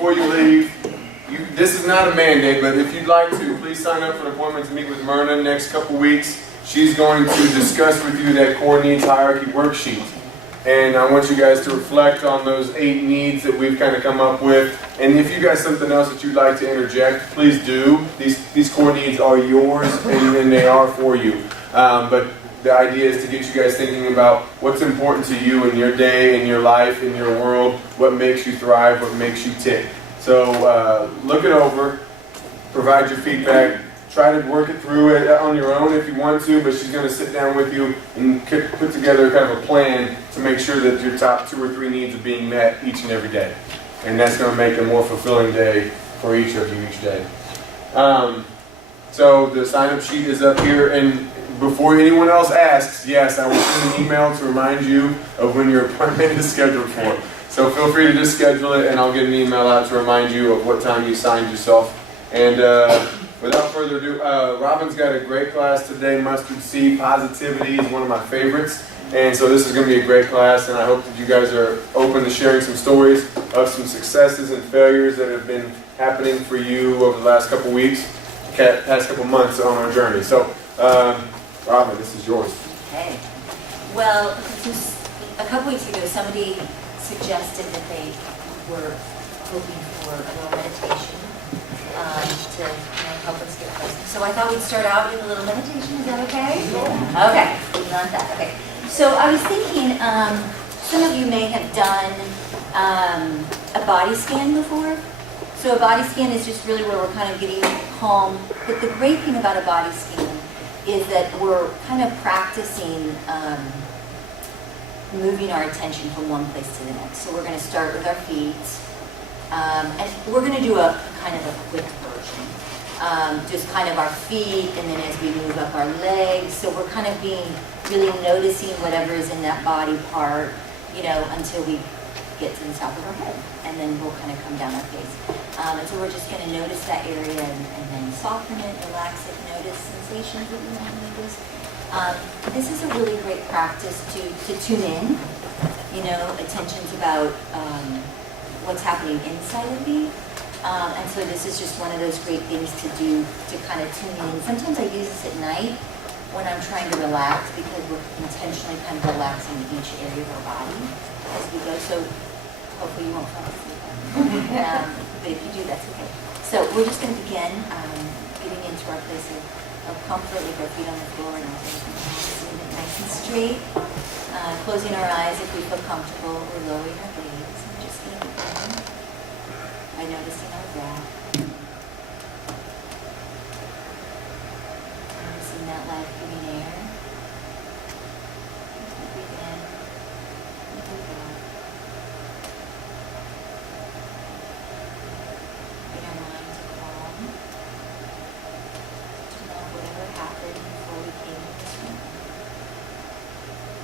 before you leave, this is not a mandate, but if you'd like to, please sign up for an appointment to meet with Myrna next couple weeks. She's going to discuss with you that core needs hierarchy worksheet. And I want you guys to reflect on those 8 needs that we've kind of come up with. And if you got something else that you'd like to interject, please do. These core needs are yours, and they are for you. But the idea is to get you guys thinking about what's important to you in your day, in your life, in your world, what makes you thrive, what makes you tick. So look it over, provide your feedback, try to work it through it on your own if you want to, but she's going to sit down with you and put together kind of a plan to make sure that your top 2 or 3 needs are being met each and every day. And that's going to make a more fulfilling day for each of you each day. So the sign-up sheet is up here, and before anyone else asks, yes, I will send an email to remind you of when your appointment is scheduled for. So feel free to just schedule it, and I'll get an email out to remind you of what time you signed yourself. And without further ado, Robin's got a great class today, Mustard Seed Positivity is one of my favorites. And so this is going to be a great class, and I hope that you guys are open to sharing some stories of some successes and failures that have been happening for you over the last couple weeks, past couple months on our journey. So, Robin, this is yours. Okay. Well, just a couple weeks ago, somebody suggested that they were hoping for a little meditation to help us get closer. So I thought we'd start out with a little meditation. Is that okay? Yeah. Okay. We want that. Okay. So I was thinking, some of you may have done a body scan before. So a body scan is just really where we're kind of getting calm. But the great thing about a body scan is that we're kind of practicing moving our attention from one place to the next. So we're going to start with our feet. And we're going to do a kind of a quick version. Just kind of our feet, and then as we move up our legs. So we're kind of really noticing whatever is in that body part, until we get to the top of our head. And then we'll kind of come down our face. And so we're just going to notice that area and then soften it, relax it, notice sensations that we want to notice. This is a really great practice to tune in. Attention's about what's happening inside of me. And so this is just one of those great things to do to kind of tune in. Sometimes I use this at night when I'm trying to relax because we're intentionally kind of relaxing each area of our body as we go. So hopefully you won't fall asleep. But if you do, that's okay. So we're just going to begin getting into our place of comfort with our feet on the floor and our sitting nice and straight. Closing our eyes if we feel comfortable. We're lowering our gaze. I'm just going to begin by noticing our breath. Noticing that life-giving air. We breathe in and breathe out. Bring our mind to calm. Turn off whatever happened before we came to this room.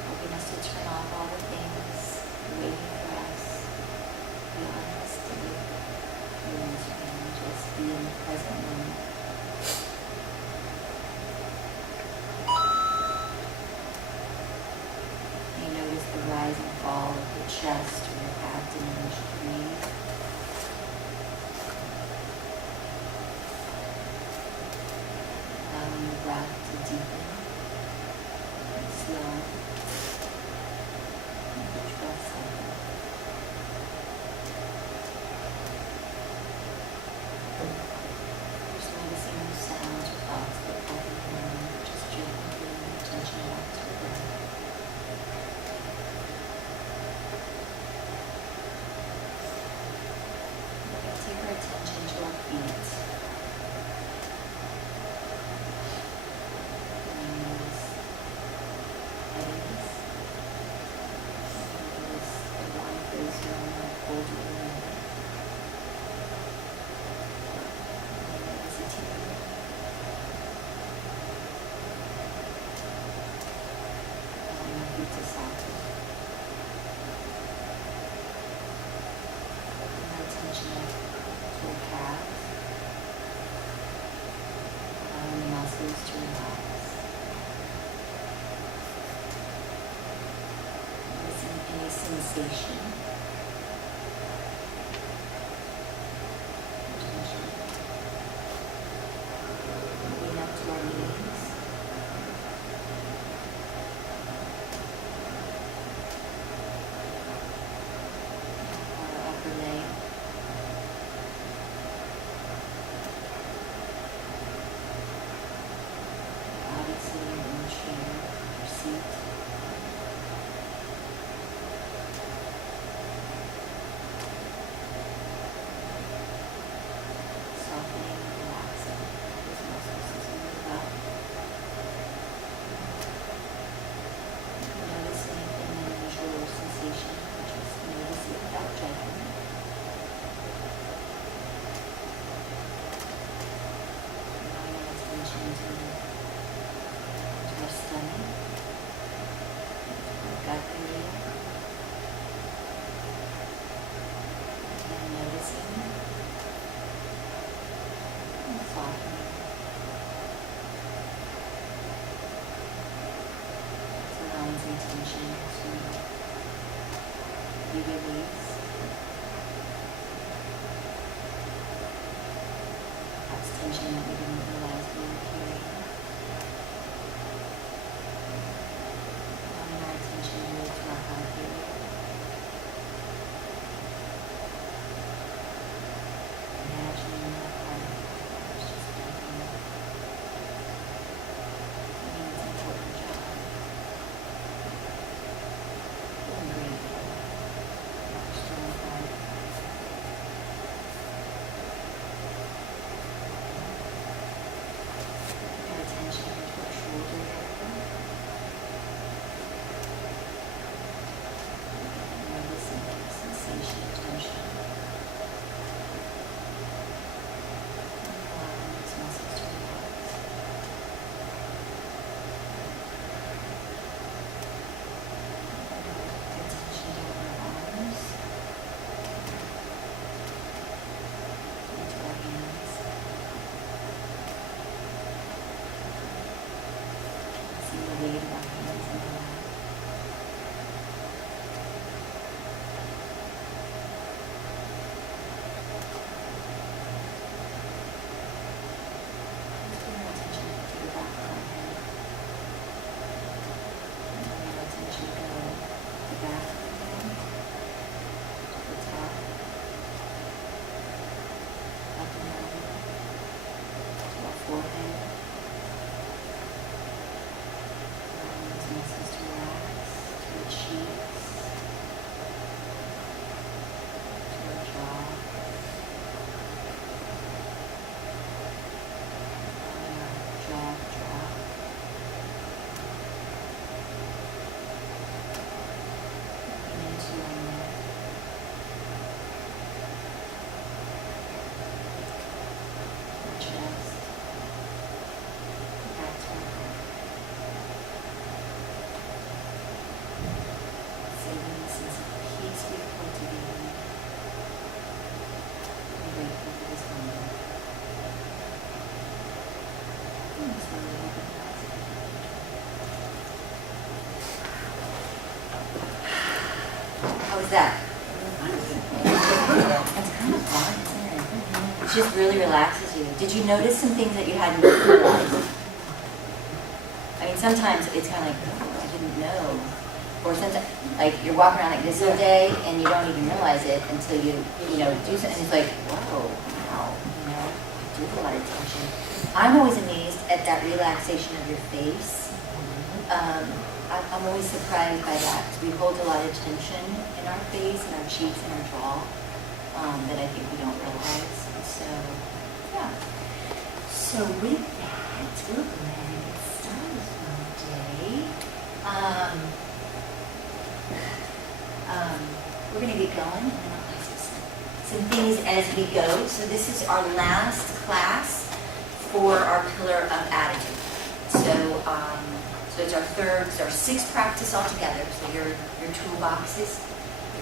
Helping us to turn off all the things waiting for us beyond us today. Just be in the present moment. You notice the rise and fall of the chest or your abdomen as you breathe. Allowing the breath to deepen and slow. And each breath cycle. Just noticing those sounds or thoughts that pop in your mind, just gently bringing your attention back to the breath. We're going to take our attention to our feet. And notice heaviness. Notice the life is around our cold room. Sensation into our stomach, our gut area, and noticing and softening. So allowing some tension to be released. That's tension that we didn't realize we were carrying. Allowing our attention to move to our heart area. Imagining that heart is just beating. Doing its important job. Feeling grateful for our strong heart. Our attention to our shoulder area. Noticing the sensation of tension. And allowing these muscles to relax. Pay attention to our arms. Into our hands. See the weight of our hands in the lap. Turn our attention to the back of our head. And letting our attention go to the back of the head, to the top, up and over, to our forehead. Allowing those muscles to relax, to our cheeks, to our jaw. Allowing our jaw to drop. Looking into our neck. Our chest. Back to our heart. Saving the sense of peace we've cultivated. I'm grateful for this moment. And slowly open your eyes again. How was that? That's kind of fun, isn't it? It just really relaxes you. Did you notice some things that you hadn't realized? I mean, sometimes it's kind of like, oh, I didn't know. Or sometimes, like, you're walking around like this all day and you don't even realize it until you do something. And it's like, whoa, wow, I do have a lot of tension. I'm always amazed at that relaxation of your face. I'm always surprised by that. We hold a lot of tension in our face and our cheeks and our jaw that I think we don't realize. So, yeah. So with that, we'll go ahead and get started for today. We're going to get going, and then I'll ask you some things as we go. So this is our last class for our pillar of attitude. So it's our third, it's our sixth practice altogether. So your toolbox is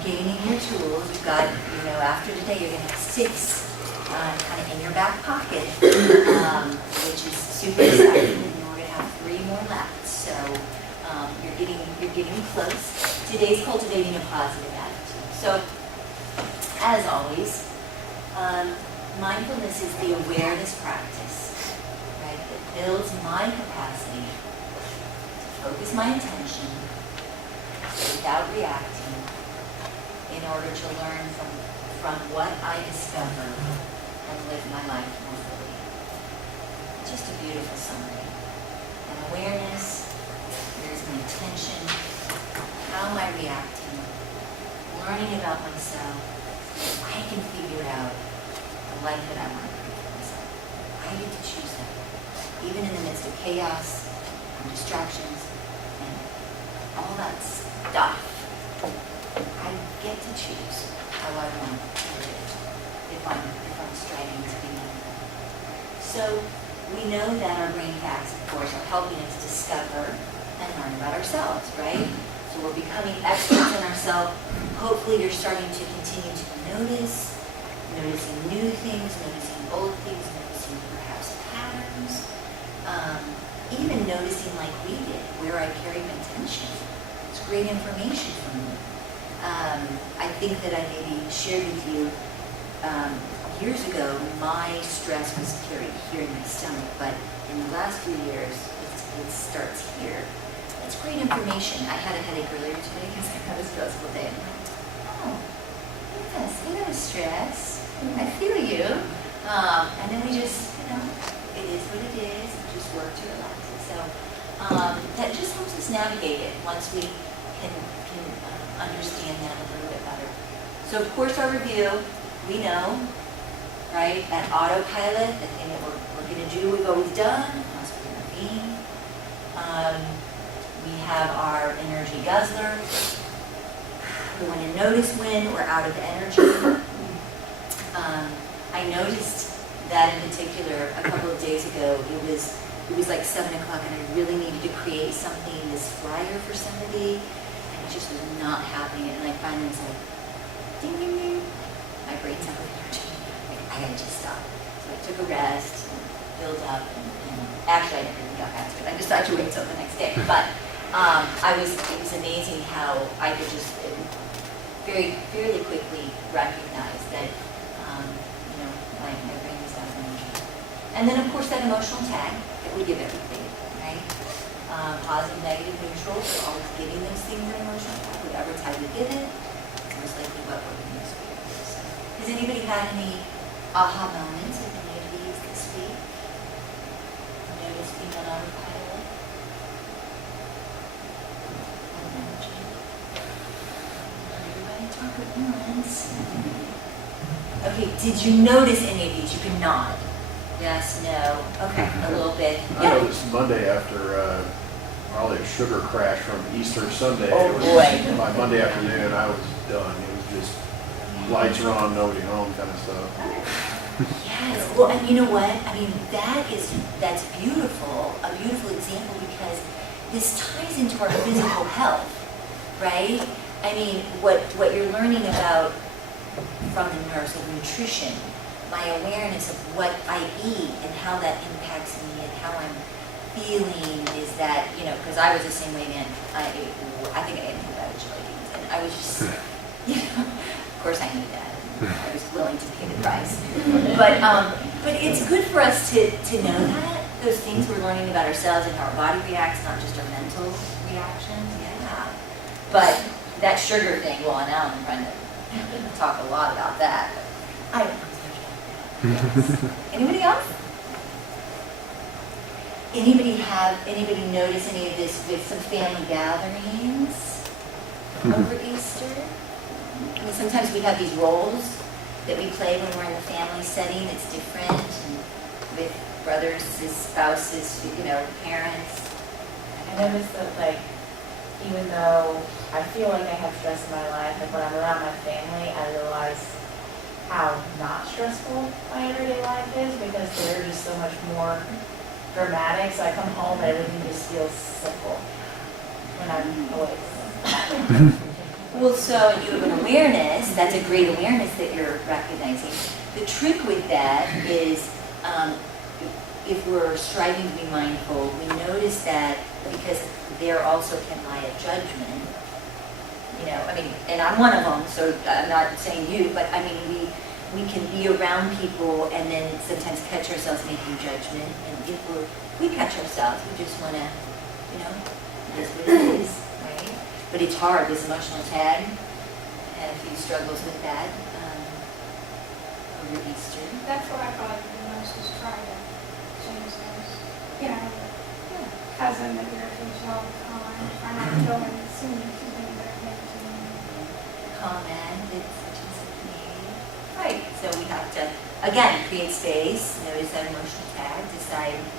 gaining your tools. You've got, after today, you're going to have six kind of in your back pocket, which is super exciting. And we're going to have three more left. So you're getting close. Today's cultivating a positive attitude. So, as always, mindfulness is the awareness practice, right? That builds my capacity to focus my attention without reacting in order to learn from what I discover and live my life more fully. It's just a beautiful summary. And awareness, here's my attention, how am I reacting, learning about myself, so I can figure out the life that I want to create for myself. I get to choose that. Even in the midst of chaos and distractions and all that stuff, I get to choose how I want to live if I'm striving to be mindful. So we know that our brain hacks, of course, are helping us discover and learn about ourselves, right? So we're becoming experts in ourselves. Hopefully you're starting to continue to noticing new things, noticing old things, noticing perhaps patterns, even noticing like we did, where I carry my tension. It's great information for me. I think that I maybe shared with you years ago, my stress was carried here in my stomach, but in the last few years, it starts here. It's great information. I had a headache earlier today because I had a stressful day. I'm like, oh, yes, I got a stress. I feel you. And then we just, it is what it is. We just work to relax it. So that just helps us navigate it once we can understand that a little bit better. So of course our review, we know, right, that autopilot, the thing that we're going to do, we've always done, unless we intervene. We have our energy guzzler. We want to notice when we're out of energy. I noticed that in particular a couple of days ago, it was like 7 o'clock and I really needed to create something, this flyer for somebody, and it just was not happening. And I finally was like, ding, ding, ding. My brain's out of energy. Like, I gotta just stop. So I took a rest, and built up, and actually I never even got back to it. I decided to wait until the next day. But it was amazing how I could just fairly quickly recognize that, my brain is out of energy. And then of course that emotional tag that we give everything, right? Positive, negative, neutral, we're always giving those things an emotional tag. Whatever tag we give it, it's most likely what we're going to experience. So, has anybody had any aha moments with any of these this week? Notice being on autopilot? Everybody talk at once. Okay, did you notice any of these? You can nod. Yes, no. Okay, a little bit. I noticed Monday after probably a sugar crash from Easter Sunday. Oh, it was, boy. By Monday afternoon, I was done. It was just lights are on, nobody home kind of stuff. Yes. Well, and you know what? I mean, that's beautiful. A beautiful example because this ties into our physical health, right? I mean, what you're learning about from the nurse of nutrition, my awareness of what I eat and how that impacts me and how I'm feeling is that, because I was the same way, man. I think I ate a bag of jelly beans, and I was just, of course I knew that. I was willing to pay the price. But it's good for us to know that, those things we're learning about ourselves and how our body reacts, not just our mental reactions. Yeah. But that sugar thing, well, now I'm trying to talk a lot about that. I don't know. Yes. Anybody else? Anybody notice any of this with some family gatherings over Easter? I mean, sometimes we have these roles that we play when we're in the family setting. It's different, and with brothers, spouses, parents. I noticed that, even though I feel like I have stress in my life, when I'm around my family, I realize how not stressful my everyday life is because they're just so much more dramatic. So I come home and everything just feels simple when I'm away from them. Well, so you have an awareness, that's a great awareness that you're recognizing. The trick with that is if we're striving to be mindful, we notice that because there also can lie a judgment. And I'm one of them, so I'm not saying you, but we can be around people and then sometimes catch ourselves making judgment. And if we catch ourselves, we just want to, it is what it is, right? But it's hard, this emotional tag. I had a few struggles with that over Easter. That's what I thought the most was trying to change those. Cousin that irritates you all the time. Trying not to go in and see me because they irritate you. Comment that such and such made. Right, so we have to, again, create space, notice that emotional tag, decide, is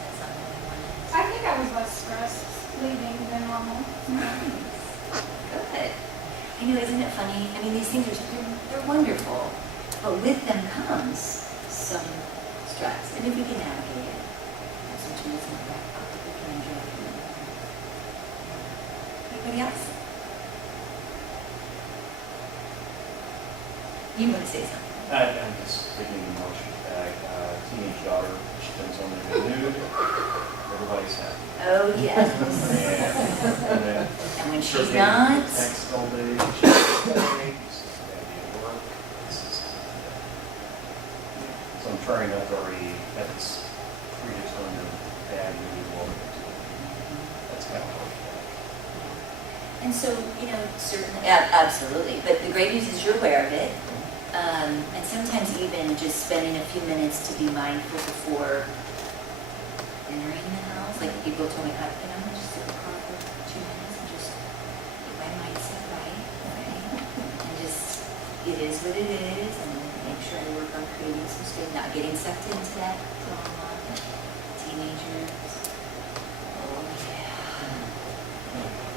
that something I want to... I think I was less stressed leaving than normal. Nice. Good. Isn't it funny? These things they're wonderful, but with them comes some stress. And if we can navigate it, have some tools in the back pocket we can enjoy. Anybody else? You want to say something? I'm just thinking emotions back. Teenage daughter, she comes home in a nude. Everybody's happy. Oh, yes. And then And when she'll she's be not, text all day. She's okay. This is bad day at work. This is. So I'm trying not to already have this predetermined bad mood woman. That's kind of hard. and so, certainly, absolutely. But the great news is you're aware of it. And sometimes even just spending a few minutes to be mindful before entering the house. Like people told me, just sit in the car for 2 minutes and just get my mindset right. And just, it is what it is, and make sure I work on creating some space, not getting sucked into that drama. Teenagers. Oh, yeah.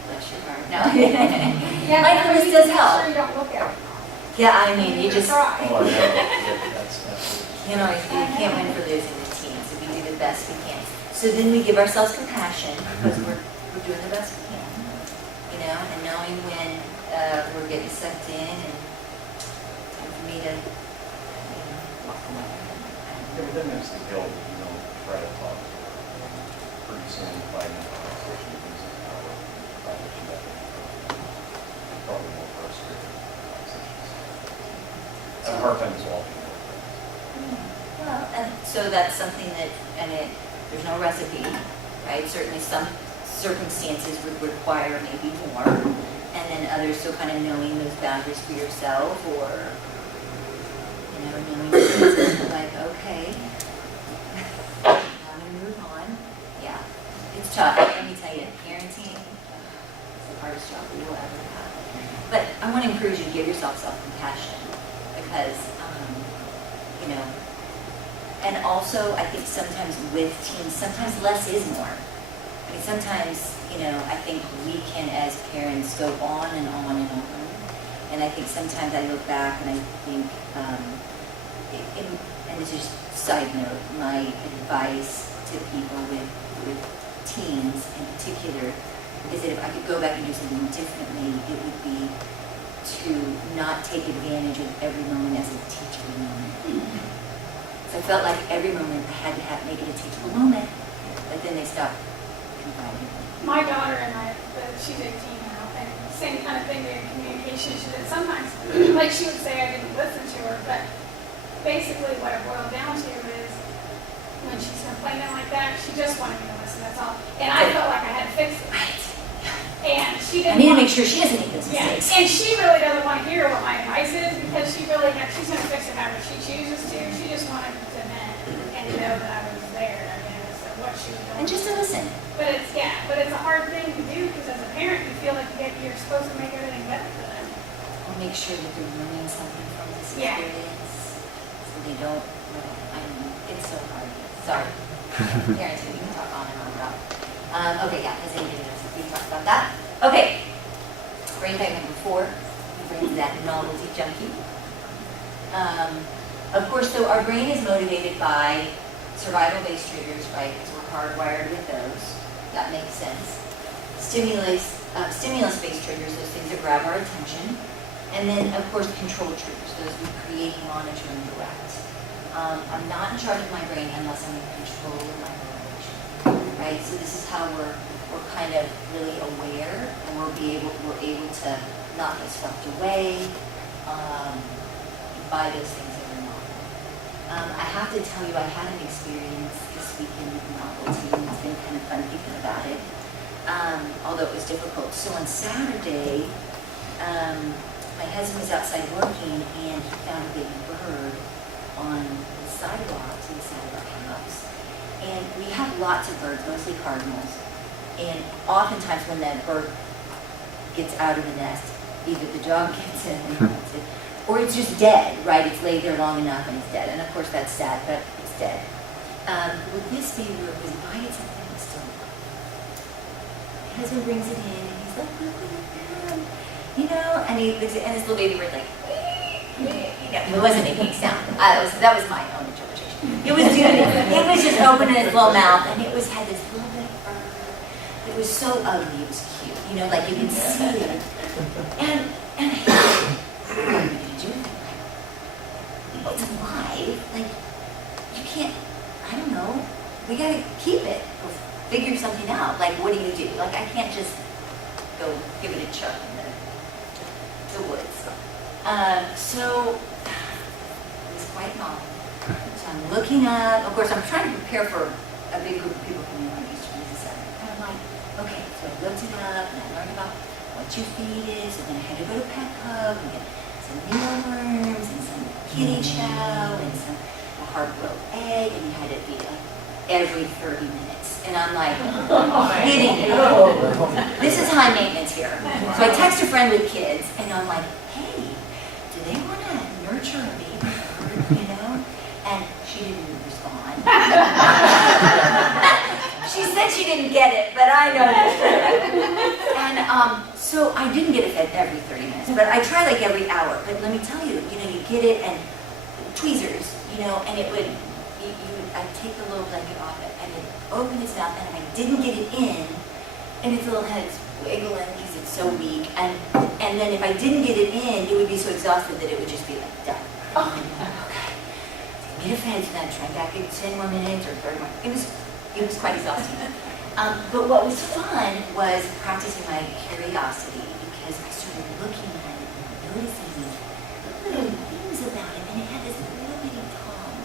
Bless your heart. No. Yeah, Mindfulness you does make help. sure you don't look at it. Yeah, I mean, you just, Try. Oh, I know. Yeah, that's absolutely. you can't win for losing the team, so we do the best we can. So then we give ourselves compassion, because we're doing the best we can, and knowing when we're getting sucked in, and time for me to, walk away. Then there's the guilt, try to talk. Pretty soon, finding a conversation with things like that you have probably more frustrated conversations. I have a hard time as well. Well, and so that's something that, there's no recipe, right? Certainly some circumstances would require maybe more, and then others still kind of knowing those boundaries for yourself, or, knowing like, okay, I'm gonna move on. Yeah, it's tough. Let me tell you, parenting is the hardest job we will ever have. But I want to encourage you to give yourself self-compassion, because, and also I think sometimes with teens, sometimes less is more. I mean, sometimes, I think we can as parents go on and on and on. And I think sometimes I look back and I think, and this is just a side note, my advice to people with teens in particular is that if I could go back and do something differently, it would be to not take advantage of every moment as a teachable moment. So I felt like every moment I had to make it a teachable moment, but then they stopped confiding. My daughter and I, she's 18 now, and same kind of thing in communication. She did sometimes, like she would say I didn't listen to her, but basically what it boiled down to is when she's complaining like that, she just wanted me to listen, that's all. And I felt like I had to fix it. Right. And she I didn't need to want- make sure she doesn't make those Yeah, mistakes. and she really doesn't want to hear what my advice is, because she's going to fix it however she chooses to. She just wanted to vent and know that I was there, so what she was doing. And just to listen. But it's a hard thing to do, because as a parent, you feel like you're supposed to make everything better for them. Or make sure that they're learning something from this Yeah. experience, so they don't, I know, it's so hard. Sorry. Parenting, we can talk on and on about. Okay, yeah, has anybody else, we talked about that? Okay. Brain type number 4, we bring to that novelty junkie. Of course, so our brain is motivated by survival-based triggers, right? Because we're hardwired with those. That makes sense. Stimulus-based triggers, those things that grab our attention. And then, of course, control triggers, those we create, monitor, and direct. I'm not in charge of my brain unless I'm in control of my motivation, right? So this is how we're kind of really aware, and we're able to not get swept away by those things that we're not. I have to tell you, I had an experience this weekend with novelty, and it's been kind of fun thinking about it, although it was difficult. So on Saturday, my husband was outside working, and he found a baby bird on the sidewalk to the side of our house. And we have lots of birds, mostly cardinals. And oftentimes when that bird gets out of the nest, either the dog gets in and wants it, or it's just dead, right? It's laid there long enough and it's dead. And of course that's sad, but it's dead. With this baby bird was by itself and it's still alive. My husband brings it in and he's like, look what I found. And he looks at, and this little baby bird like, it wasn't making a sound. That was my own interpretation. It was just opening his little mouth, and it had this little bit of fur. It was so ugly. It was cute, like you could see it. And I thought, what are you gonna do with it? It's alive. Like you can't. I don't know. We gotta keep it or figure something out. Like, what do you do? Like, I can't just go give it a chuck in the woods. So it was quite novel. So I'm looking up. Of course, I'm trying to prepare for a big group of people coming on Easter Mississippi. And I'm like, okay. So I looked it up and I learned about what your feed is. And then I had to go to Pet Hub and get some mealworms and some kitty chow and some hard-boiled egg, and you had to feed like every 30 minutes. And I'm like, kidding you. This is high maintenance here. So I text a friend with kids, and I'm like, hey, do they want to nurture a baby bird, And she didn't respond. She said she didn't get it, but I know. And so I didn't get it fed every 30 minutes, but I tried like every hour. But let me tell you, you get it, and tweezers, and it would, I'd take the little blanket off it, and it opened its mouth, and I didn't get it in, and its little head's wiggling because it's so weak, and then if I didn't get it in, it would be so exhausted that it would just be like, done. Okay. Get it fed, and then try back in 10 more minutes or 30 more. It was quite exhausting. But what was fun was practicing my curiosity, because I started looking at it and noticing these little things about it, and it had this little bitty tongue,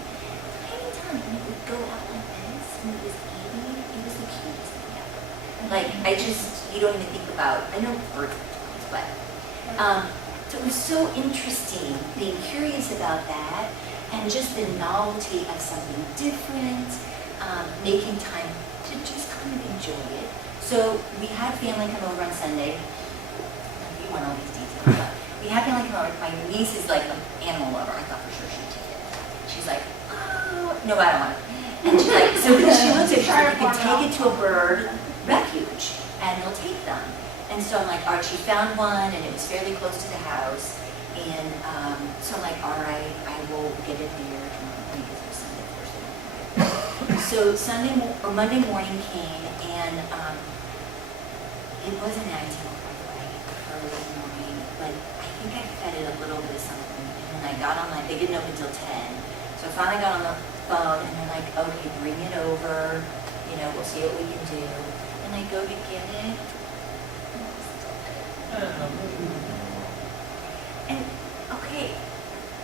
tiny tongue, and it would go out like this, and it was eating. It was the cutest thing ever. Like, you don't even think about, I know birds have tongues, but, so it was so interesting being curious about that, and just the novelty of something different, making time to just kind of enjoy it. So we had family come over on Sunday. You want all these details, but we had family come over. My niece is like an animal lover. I thought for sure she'd take it. She's like, oh, no, I don't want it. And she's like, so then she looked at it, she's like, you can take it to a bird refuge, and they'll take them. And so I'm like, all right, she found one, and it was fairly close to the house. And so I'm like, all right, I will get it there tomorrow. Because it was Sunday, Thursday. So Monday morning came, and it wasn't acting quite early morning, but I think I fed it a little bit of something. And then I got on they didn't open until 10. So I finally got on the phone, and they're like, okay, bring it over. We'll see what we can do. And I go to get it. And, okay,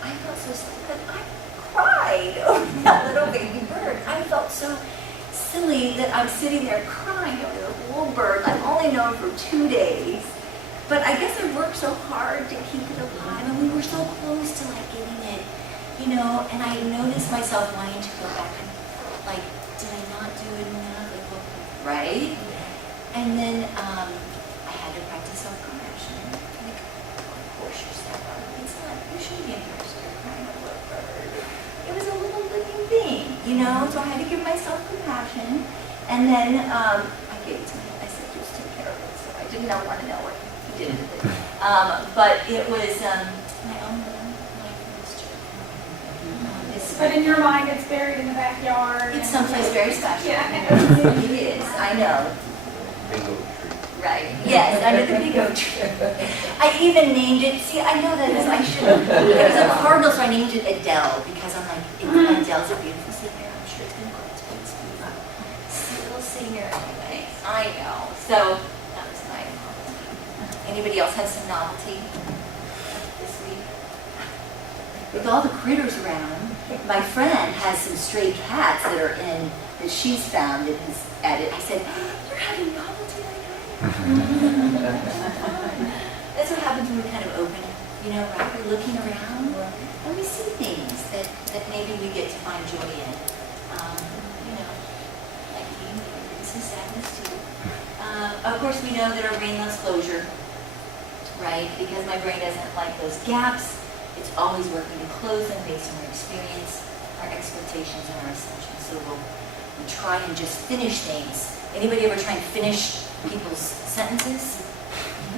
I felt so sad, but I cried over that little baby bird. I felt so silly that I'm sitting there crying over this little bird I've only known for 2 days. But I guess I worked so hard to keep it alive, and we were so close to getting it, and I noticed myself wanting to go back and did I not do it enough? Right? And then I had to practice self-compassion. Of course you're sad. It's not, you shouldn't be embarrassed for crying over a bird. It was a little living thing, so I had to give myself compassion. And then I gave it to him. I said, just take care of it. So I did not want to know what he did with it. But it was my own little mystery. But in your mind, it's buried in the backyard. It's someplace very special. Yeah. It is, I know. Bingo tree. Right, yes, under the big oak tree. I even named it, see, I know that I should have, it was a cardinal, so I named it Adele, because I'm like, Adele's a beautiful singer, I'm sure it's going to go to a little singer anyway, I know. So, that was my novelty. Anybody else have some novelty this week? With all the critters around, my friend has some stray cats that she's found in his edit. I said, you're having novelty like I am. That's what happens when we're kind of open, right? We're looking around and we see things that maybe we get to find joy in. Like being there, some sadness too. Of course, we know that our brain loves closure, right? Because my brain doesn't like those gaps. It's always working to close them based on our experience, our expectations, and our assumptions. So we try and just finish things. Anybody ever try and finish people's sentences?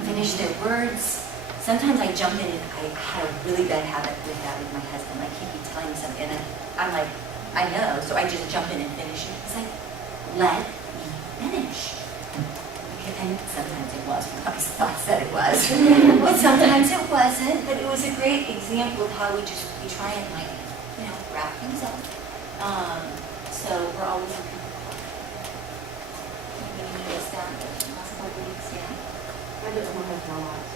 Finish their words? Sometimes I jump in, I had a really bad habit with that with my husband. Like he'd be telling me something, and I'm like, I know, so I just jump in and finish it. It's like, let me finish. And sometimes it was, when I said it was. But sometimes it wasn't, but it was a great example of how we try and like, wrap things up. So we're always looking for color. Maybe you need us down the last couple weeks, yeah. I just want to have more lives.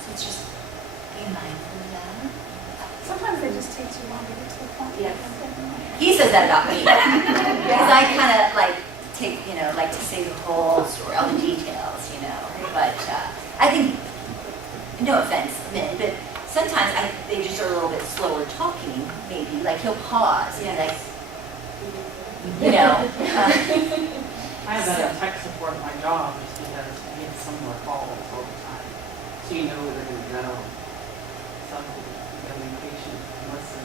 So it's just be mindful of that. Sometimes they just take too long to get to the point. Yes. He says that about me. Because I kind of like like to say the whole story, all the details, But I think, no offense, men, but sometimes they just are a little bit slower talking, maybe. Like he'll pause and like, I have that in tech support in my job just because I get similar calls all the time. So you know where they're going to go. So you gotta be patient and listen.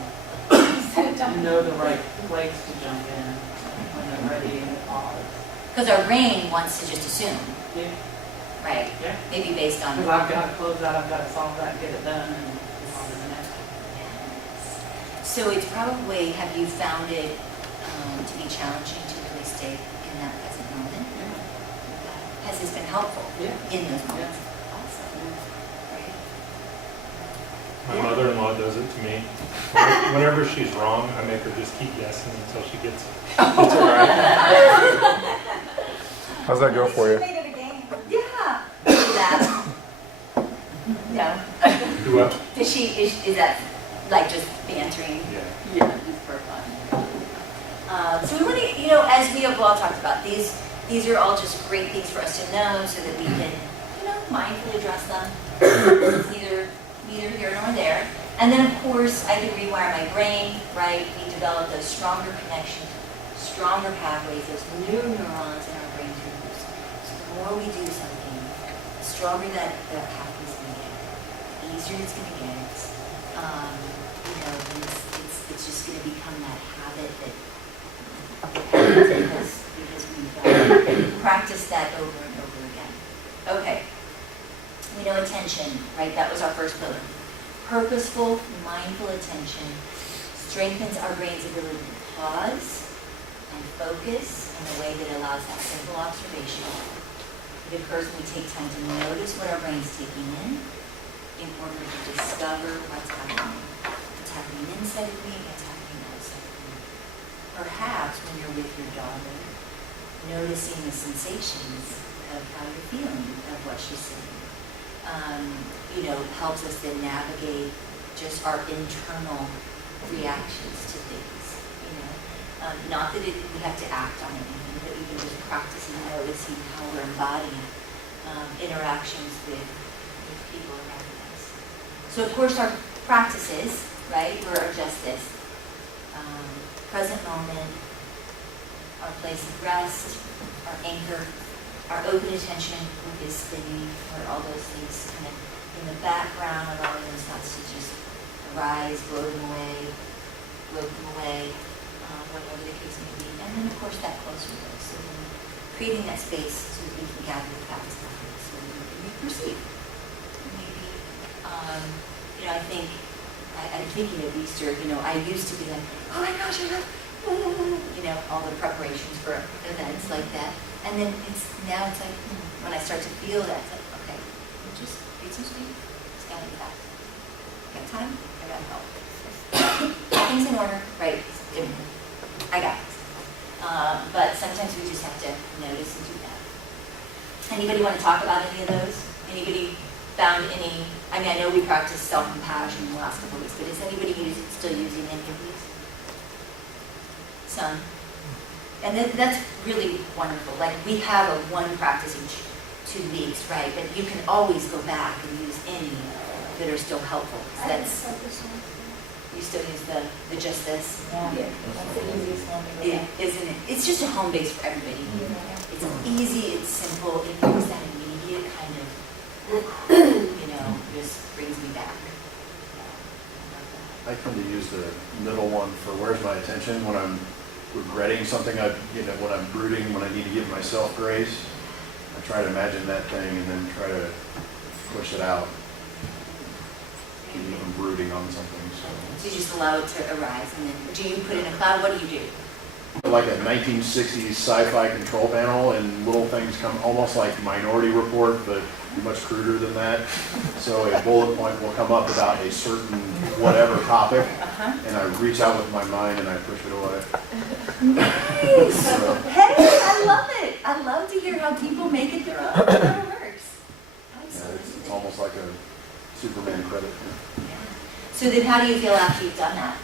You know the right place to jump in when they're ready and pause. Because our brain wants to just assume, Yeah. right? Yeah. Maybe based on. Because I've got to close that, I've got to solve that, get it done, and move on to the next. So it's probably, have you found it to be challenging to really stay in that present moment? Has this been helpful Yeah. in those moments? Awesome. Great. My mother-in-law does it to me. Whenever she's wrong, I make her just keep guessing until she gets it. It's all right. How's that go for you? Made it a game. Yeah. Do that. No. Do what? Is that like just bantering? Yeah. Yeah, just for fun. So we want to, as we have all talked about, these are all just great things for us to know so that we can, mindfully address them. It's neither here nor there. And then, of course, I can rewire my brain, right? We develop those stronger connections, stronger pathways, those new neurons in our brain tubes. So the more we do something, the stronger that pathway's going to get, the easier it's going to get. It's just going to become that habit that because we've practiced that over and over again. Okay. We know attention, right? That was our first pillar. Purposeful, mindful attention strengthens our brain's ability to pause and focus in a way that allows that simple observation. It occurs when we take time to notice what our brain's taking in order to discover what's happening. What's happening inside of me, what's happening outside of me. Perhaps when you're with your daughter, noticing the sensations of how you're feeling, of what she's saying. Helps us then navigate just our internal reactions to things, Not that we have to act on anything, but even just practicing noticing how we're embodying interactions with people around us. So of course our practices, right, are just this. Present moment, our place of rest, our anchor, our open attention is steady, where all those things kind of in the background, allowing those thoughts to just arise, blow them away, whatever the case may be. And then, of course, that closer goes. So then creating that space so that we can gather the practice behind us so we perceive. Maybe, I'm thinking of Easter, I used to be like, oh my gosh, I love, all the preparations for events like that. And then now it's like, when I start to feel that, it's like, okay, we'll just read some sleep, just gotta be back. Got time, I got help. Things in order, right, I got it. But sometimes we just have to notice and do that. Anybody want to talk about any of those? Anybody found any, I know we practiced self-compassion in the last couple of weeks, but is anybody still using any of these? Some. And that's really wonderful. Like we have one practice each 2 weeks, right? But you can always go back and use any that are still helpful. You still use the just this? Yeah. That's the easiest one to go back. Isn't it? It's just a home base for everybody. It's easy, it's simple, it gives that immediate kind of, just brings me back. I tend to use the middle one for where's my attention when I'm regretting something when I'm brooding, when I need to give myself grace. I try to imagine that thing and then try to push it out. Keep from brooding on something. So. So you just allow it to arise, and then, do you put in a cloud, what do you do? Like a 1960s sci-fi control panel, and little things come almost like Minority Report, but much cruder than that. So a bullet point will come up about a certain whatever topic, and I reach out with my mind and I push it away. Nice! So, Hey, I love it! I love to hear how people make it their own, how it works. yeah, it's Absolutely. almost like a Superman credit. Yeah. So then how do you feel after you've done that?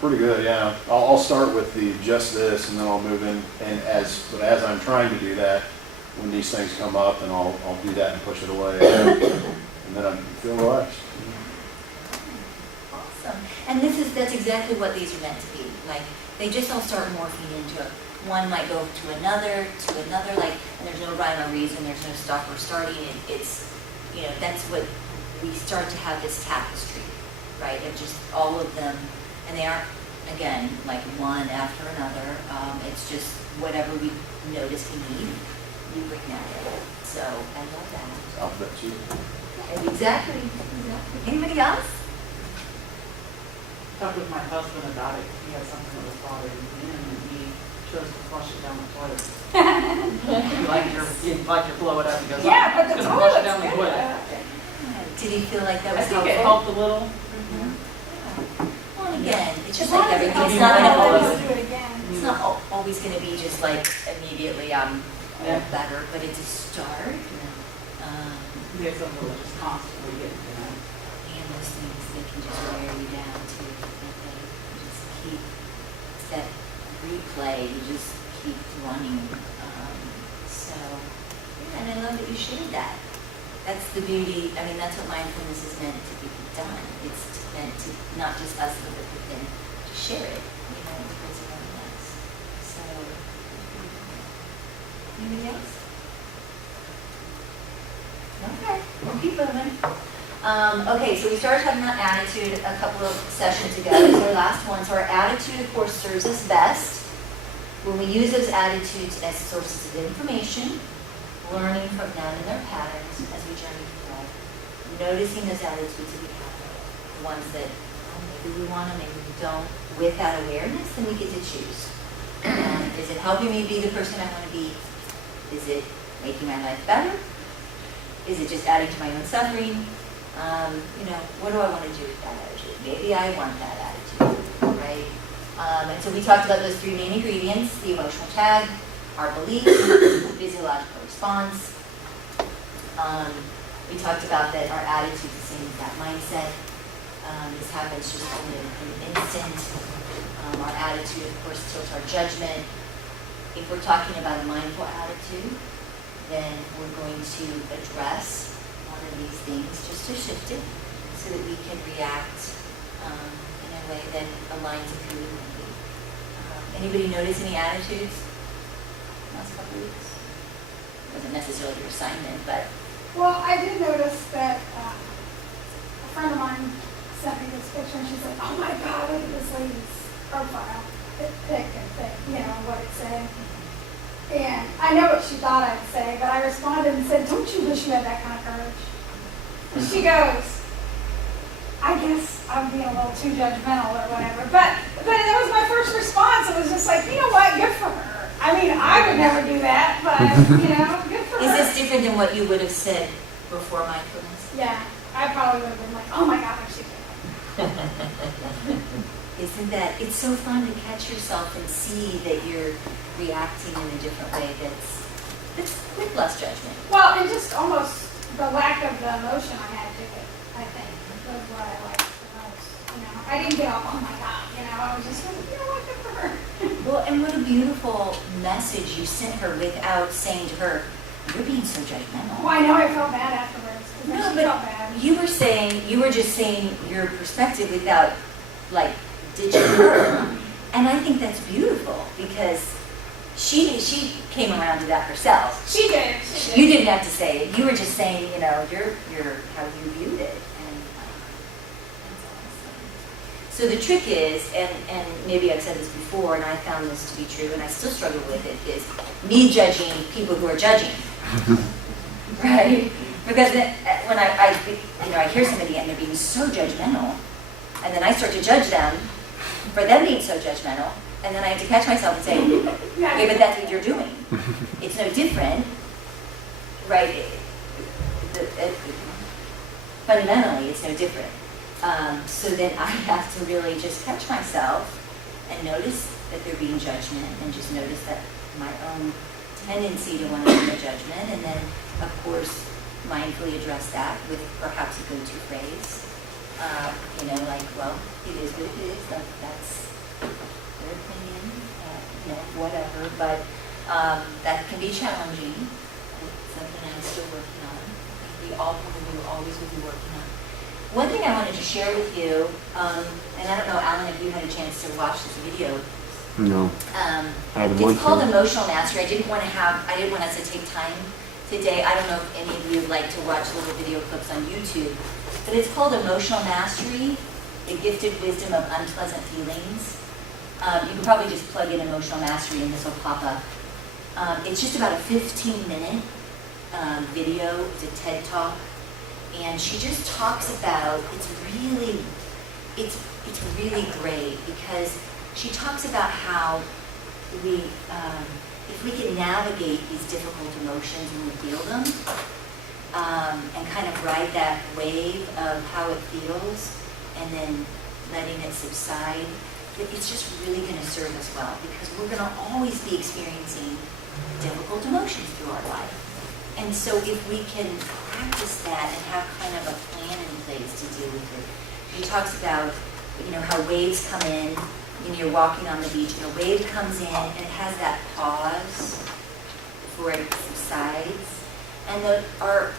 Pretty good, yeah. I'll start with the just this, and then I'll move in. And as I'm trying to do that, when these things come up, and I'll do that and push it away, and then I feel relaxed. Awesome. And that's exactly what these are meant to be. Like, they just all start morphing into it. One might go to another, like, and there's no rhyme or reason, there's no stop or starting. It's, that's what we start to have this tapestry, right, of just all of them. And they aren't, again, like one after another. It's just whatever we notice we need, we bring that in. So I love that. Alphabet soup. Exactly. Anybody else? Talked with my husband about it. He had something that was bothering him, and he chose to flush it down the toilet. You'd like to blow it up. He goes, Yeah, but I'm the just gonna flush it toilet's down the good. toilet. Did he feel like that I was think helpful? it helped a little. Mhm. Well, and again, it's just As long like as it everything. helps It's not me, gonna I'll always, do it again. it's not always gonna be just like immediately Yeah. better, but it's a start. He has something that just constantly getting to him. And those things, they can just wear you down too. They just keep, it's that replay, you just keep running. So, yeah, and I love that you shared that. That's the beauty, I mean, that's what mindfulness is meant to be done. It's meant to, not just us live it, but then to share it, with everyone else. So, anybody else? Okay, we'll keep moving. Okay, so we started talking about attitude a couple of sessions ago. This is our last one. So our attitude, of course, serves us best when we use those attitudes as sources of information, learning from them and their patterns as we journey through life. Noticing those attitudes that we have, the ones that maybe we want to, maybe we don't. With that awareness, then we get to choose. Is it helping me be the person I want to be? Is it making my life better? Is it just adding to my own suffering? What do I want to do with that attitude? Maybe I want that attitude, right? And so we talked about those three main ingredients: the emotional tag, our belief, physiological response. We talked about that our attitude is the same as that mindset. This happens just in an instant. Our attitude, of course, tilts our judgment. If we're talking about a mindful attitude, then we're going to address one of these things just to shift it so that we can react in a way that aligns with who we want to be. Anybody notice any attitudes last couple of weeks? Wasn't necessarily your assignment, but Well, I did notice that a friend of mine sent me this picture, and she's like, "Oh my God, look at this lady's profile. It picked and picked, what it said." And I know what she thought I'd say, but I responded and said, "Don't you wish you had that kind of courage?" And she goes, "I guess I'm being a little too judgmental or whatever." But that was my first response. It was just like, you know what? Good for her. I mean, I would never do that, but good for is her. this different than what you would have said before mindfulness? Yeah, I probably would have been like, "Oh my God, I'm stupid." Isn't that, it's so fun to catch yourself and see that you're reacting in a different way that's with less judgment. Well, and just almost the lack of the emotion I had to it, I think, was what I liked the most. I didn't get all, "Oh my God," I was just like, what, good for her. Well, and what a beautiful message you sent her without saying to her, "You're being so judgmental." Well, I know I felt bad afterwards, because No, she but felt bad. you were just saying your perspective without, like, ditching her. And I think that's beautiful because she came around to that herself. She did. You didn't have to say it. You were just saying, your how you viewed it. And that's awesome. So the trick is, and maybe I've said this before, and I found this to be true, and I still struggle with it, is me judging people who are judging. Right? Because when I hear somebody and they're being so judgmental, And then I start to judge them for them being so judgmental. And then I have to catch myself and say, okay, but that's what you're doing. It's no different, right? Fundamentally, it's no different. So then I have to really just catch myself and notice that they're being judgment, and just notice that my own tendency to want to make a judgment, and then, of course, mindfully address that with perhaps a go-to phrase. Like, well, it is what it is. That's their opinion. Whatever. But that can be challenging. It's something I'm still working on. We all probably always will be working on. One thing I wanted to share with you, and I don't know, Alan, if you had a chance to watch this video. No. It's called Emotional Mastery. I didn't want us to take time today. I don't know if any of you would like to watch little video clips on YouTube, but it's called Emotional Mastery, the Gifted Wisdom of Unpleasant Feelings. You can probably just plug in Emotional Mastery and this will pop up. It's just about a 15-minute video. It's a TED Talk. And she just talks about, it's really great, because she talks about how if we can navigate these difficult emotions and we feel them, and kind of ride that wave of how it feels, and then letting it subside, it's just really going to serve us well, because we're going to always be experiencing difficult emotions through our life. And so if we can practice that and have kind of a plan in place to deal with it. She talks about, how waves come in, you're walking on the beach and a wave comes in and it has that pause before it subsides. And our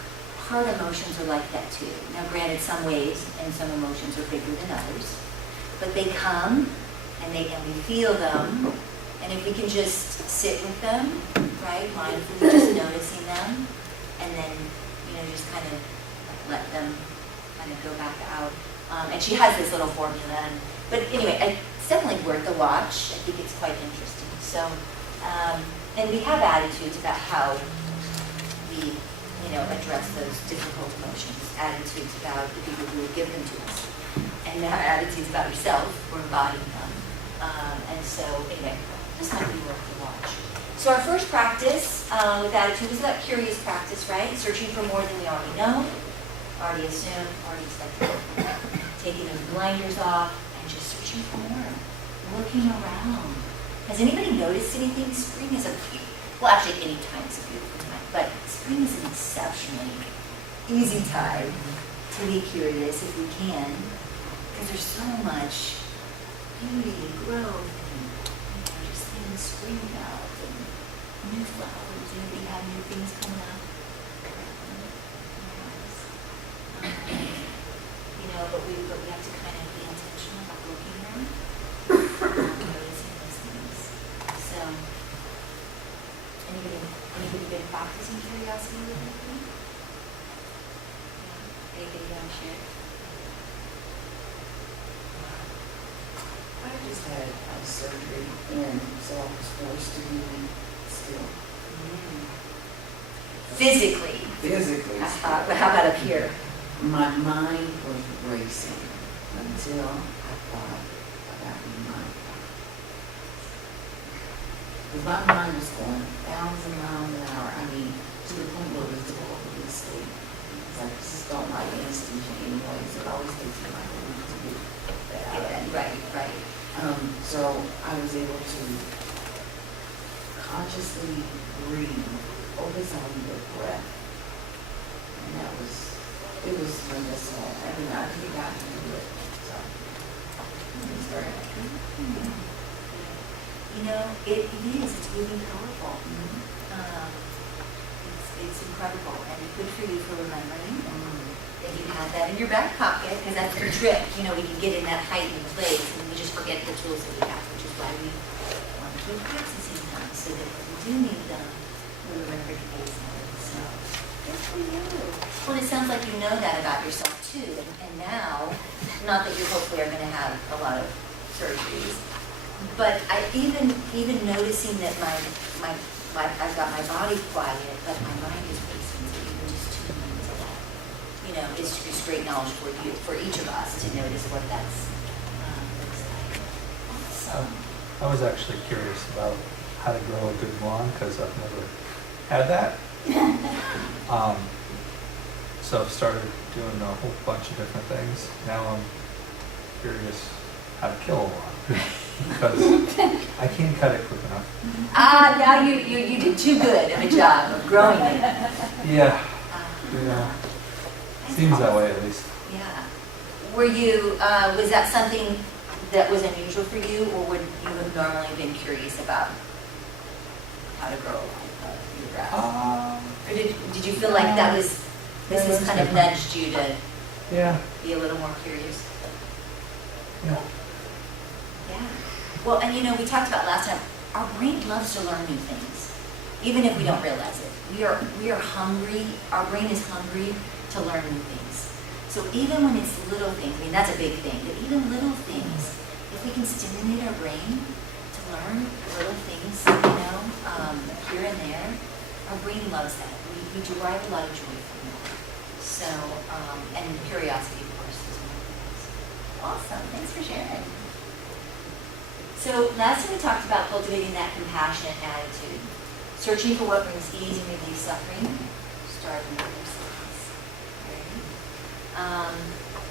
heart emotions are like that too. Now granted, some waves and some emotions are bigger than others, but they come and we feel them. And if we can just sit with them, right, mindfully just noticing them, and then, just kind of let them kind of go back out. And she has this little formula. But anyway, it's definitely worth a watch. I think it's quite interesting. So, and we have attitudes about how we, address those difficult emotions. Attitudes about the people who have given them to us. And now attitudes about ourselves, we're embodying them. And so, anyway, this might be worth a watch. So our first practice with attitude is that curious practice, right? Searching for more than we already know, already assume, already expect. Taking those blinders off and just searching for more. Looking around. Has anybody noticed anything? Spring is actually any time is a beautiful time, but spring is an exceptionally easy time to be curious if we can, because there's so much beauty and growth and just things springing out and new flowers. Anybody have new things coming up? But we have to kind of be intentional about looking around, noticing those things. So, anybody been practicing curiosity with anything? Yeah. Anybody want to share? I just had surgery, and so I was forced to be still. Physically. Physically. But how about up here? My mind was racing until I thought about my body. Because my mind was going 1,000 miles an hour. I mean, to the point where it was difficult for me to sleep. Because I just don't like anesthesia anyways. It always takes me like a week to get that out of me. Right. So I was able to consciously breathe, focus on the breath. And it was medicinal. I mean, I could have gotten to it. So it was very happy. It is. It's really powerful. It's incredible, and good for you for remembering that you had that in your back pocket, because that's the trick. We can get in that heightened place, and we just forget the tools that we have, which is why we want to keep practicing them, so that when we do need them, we remember to use them. So, good for you. Well, it sounds like you know that about yourself too, and now, not that you hopefully are going to have a lot of surgeries, but I even noticing that I've got my body quiet, but my mind is racing, so even just 2 minutes of that, know, is just great knowledge for you, for each of us to notice what that's looks like. Awesome. I was actually curious about how to grow a good lawn because I've never had that. So I've started doing a whole bunch of different things. Now I'm curious how to kill a lawn because I can't cut it quick enough. Now you did too good of a job of growing it. Yeah, That's seems that awesome. way at least. Yeah. Were you, was that something that was unusual for you, or would you have normally been curious about how to grow your grass? Or did you feel like that was, this has kind of nudged you to Yeah, be a little more curious? yeah. Yeah. Well, and you know, we talked about last time, our brain loves to learn new things, even if we don't realize it. We are hungry, our brain is hungry to learn new things. So even when it's little things, I mean, that's a big thing, but even little things, if we can stimulate our brain to learn little things, you know, here and there, our brain loves that. We derive a lot of joy from that. So, and curiosity, of course, is one of the things. Awesome, thanks for sharing. So last time we talked about cultivating that compassionate attitude, searching for what brings ease and relieves suffering, starving ourselves. Right?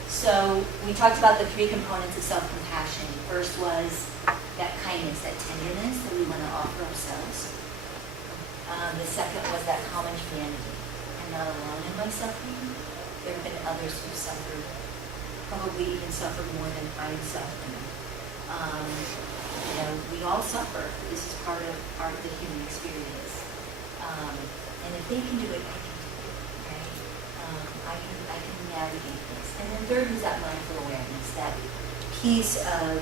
So we talked about the three components of self-compassion. First was that kindness, that tenderness that we want to offer ourselves. The second was that common humanity. I'm not alone in my suffering. There have been others who suffered, probably even suffered more than I'm suffering. You know, we all suffer. This is part of the human experience. And if they can do it, I can do it, right? I can navigate this. And then third was that mindful awareness, that piece of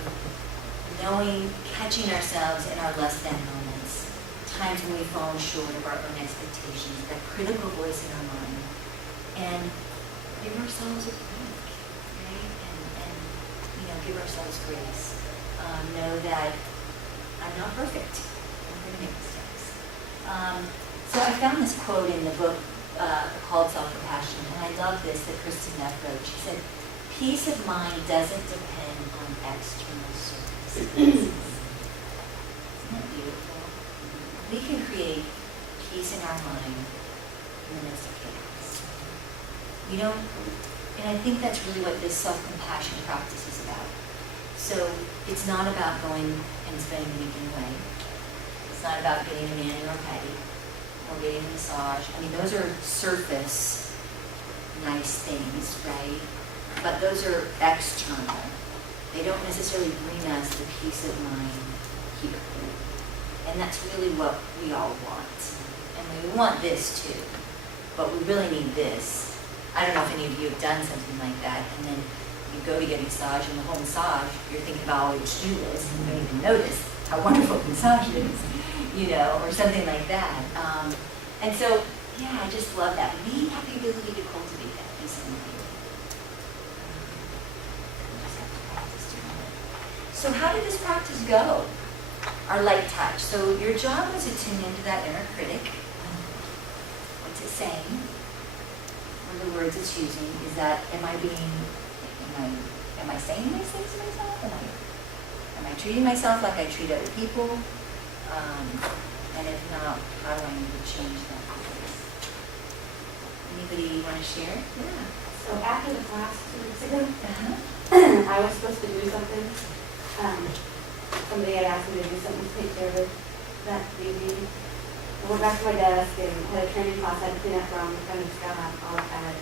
knowing, catching ourselves in our less than moments, times when we've fallen short of our own expectations, that critical voice in our mind, and give ourselves a break, right? And you know, give ourselves grace. Know that I'm not perfect. I'm going to make mistakes. So I found this quote in the book called Self-Compassion, and I love this that Kristen Neff wrote. She said, "Peace of mind doesn't depend on external circumstances." Isn't that beautiful? We can create peace in our mind in the midst of chaos. We don't, and I think that's really what this self-compassion practice is about. So it's not about going and spending the weekend away. It's not about getting a mani or pedi or getting a massage. I mean, those are surface nice things, right? But those are external. They don't necessarily bring us the peace of mind here. And that's really what we all want. And we want this too. But we really need this. I don't know if any of you have done something like that, and then you go to get a massage, and the whole massage, you're thinking about all your to-do list, and you don't even notice how wonderful the massage is, you know, or something like that. And so, yeah, I just love that. We have the ability to cultivate that peace of mind. We just have to practice doing it. So how did this practice go? Our light touch. So your job was to tune into that inner critic. What's it saying? What are the words it's using? Is that, am I saying nice things to myself? Am I treating myself like I treat other people? And if not, how do I need to change that? Anybody want to share? Yeah. So after the class 2 weeks ago, I was supposed to do something. Somebody had asked me to do something to take care of it that evening. I went back to my desk and had a training class I had to clean up from, kind of just got all of that.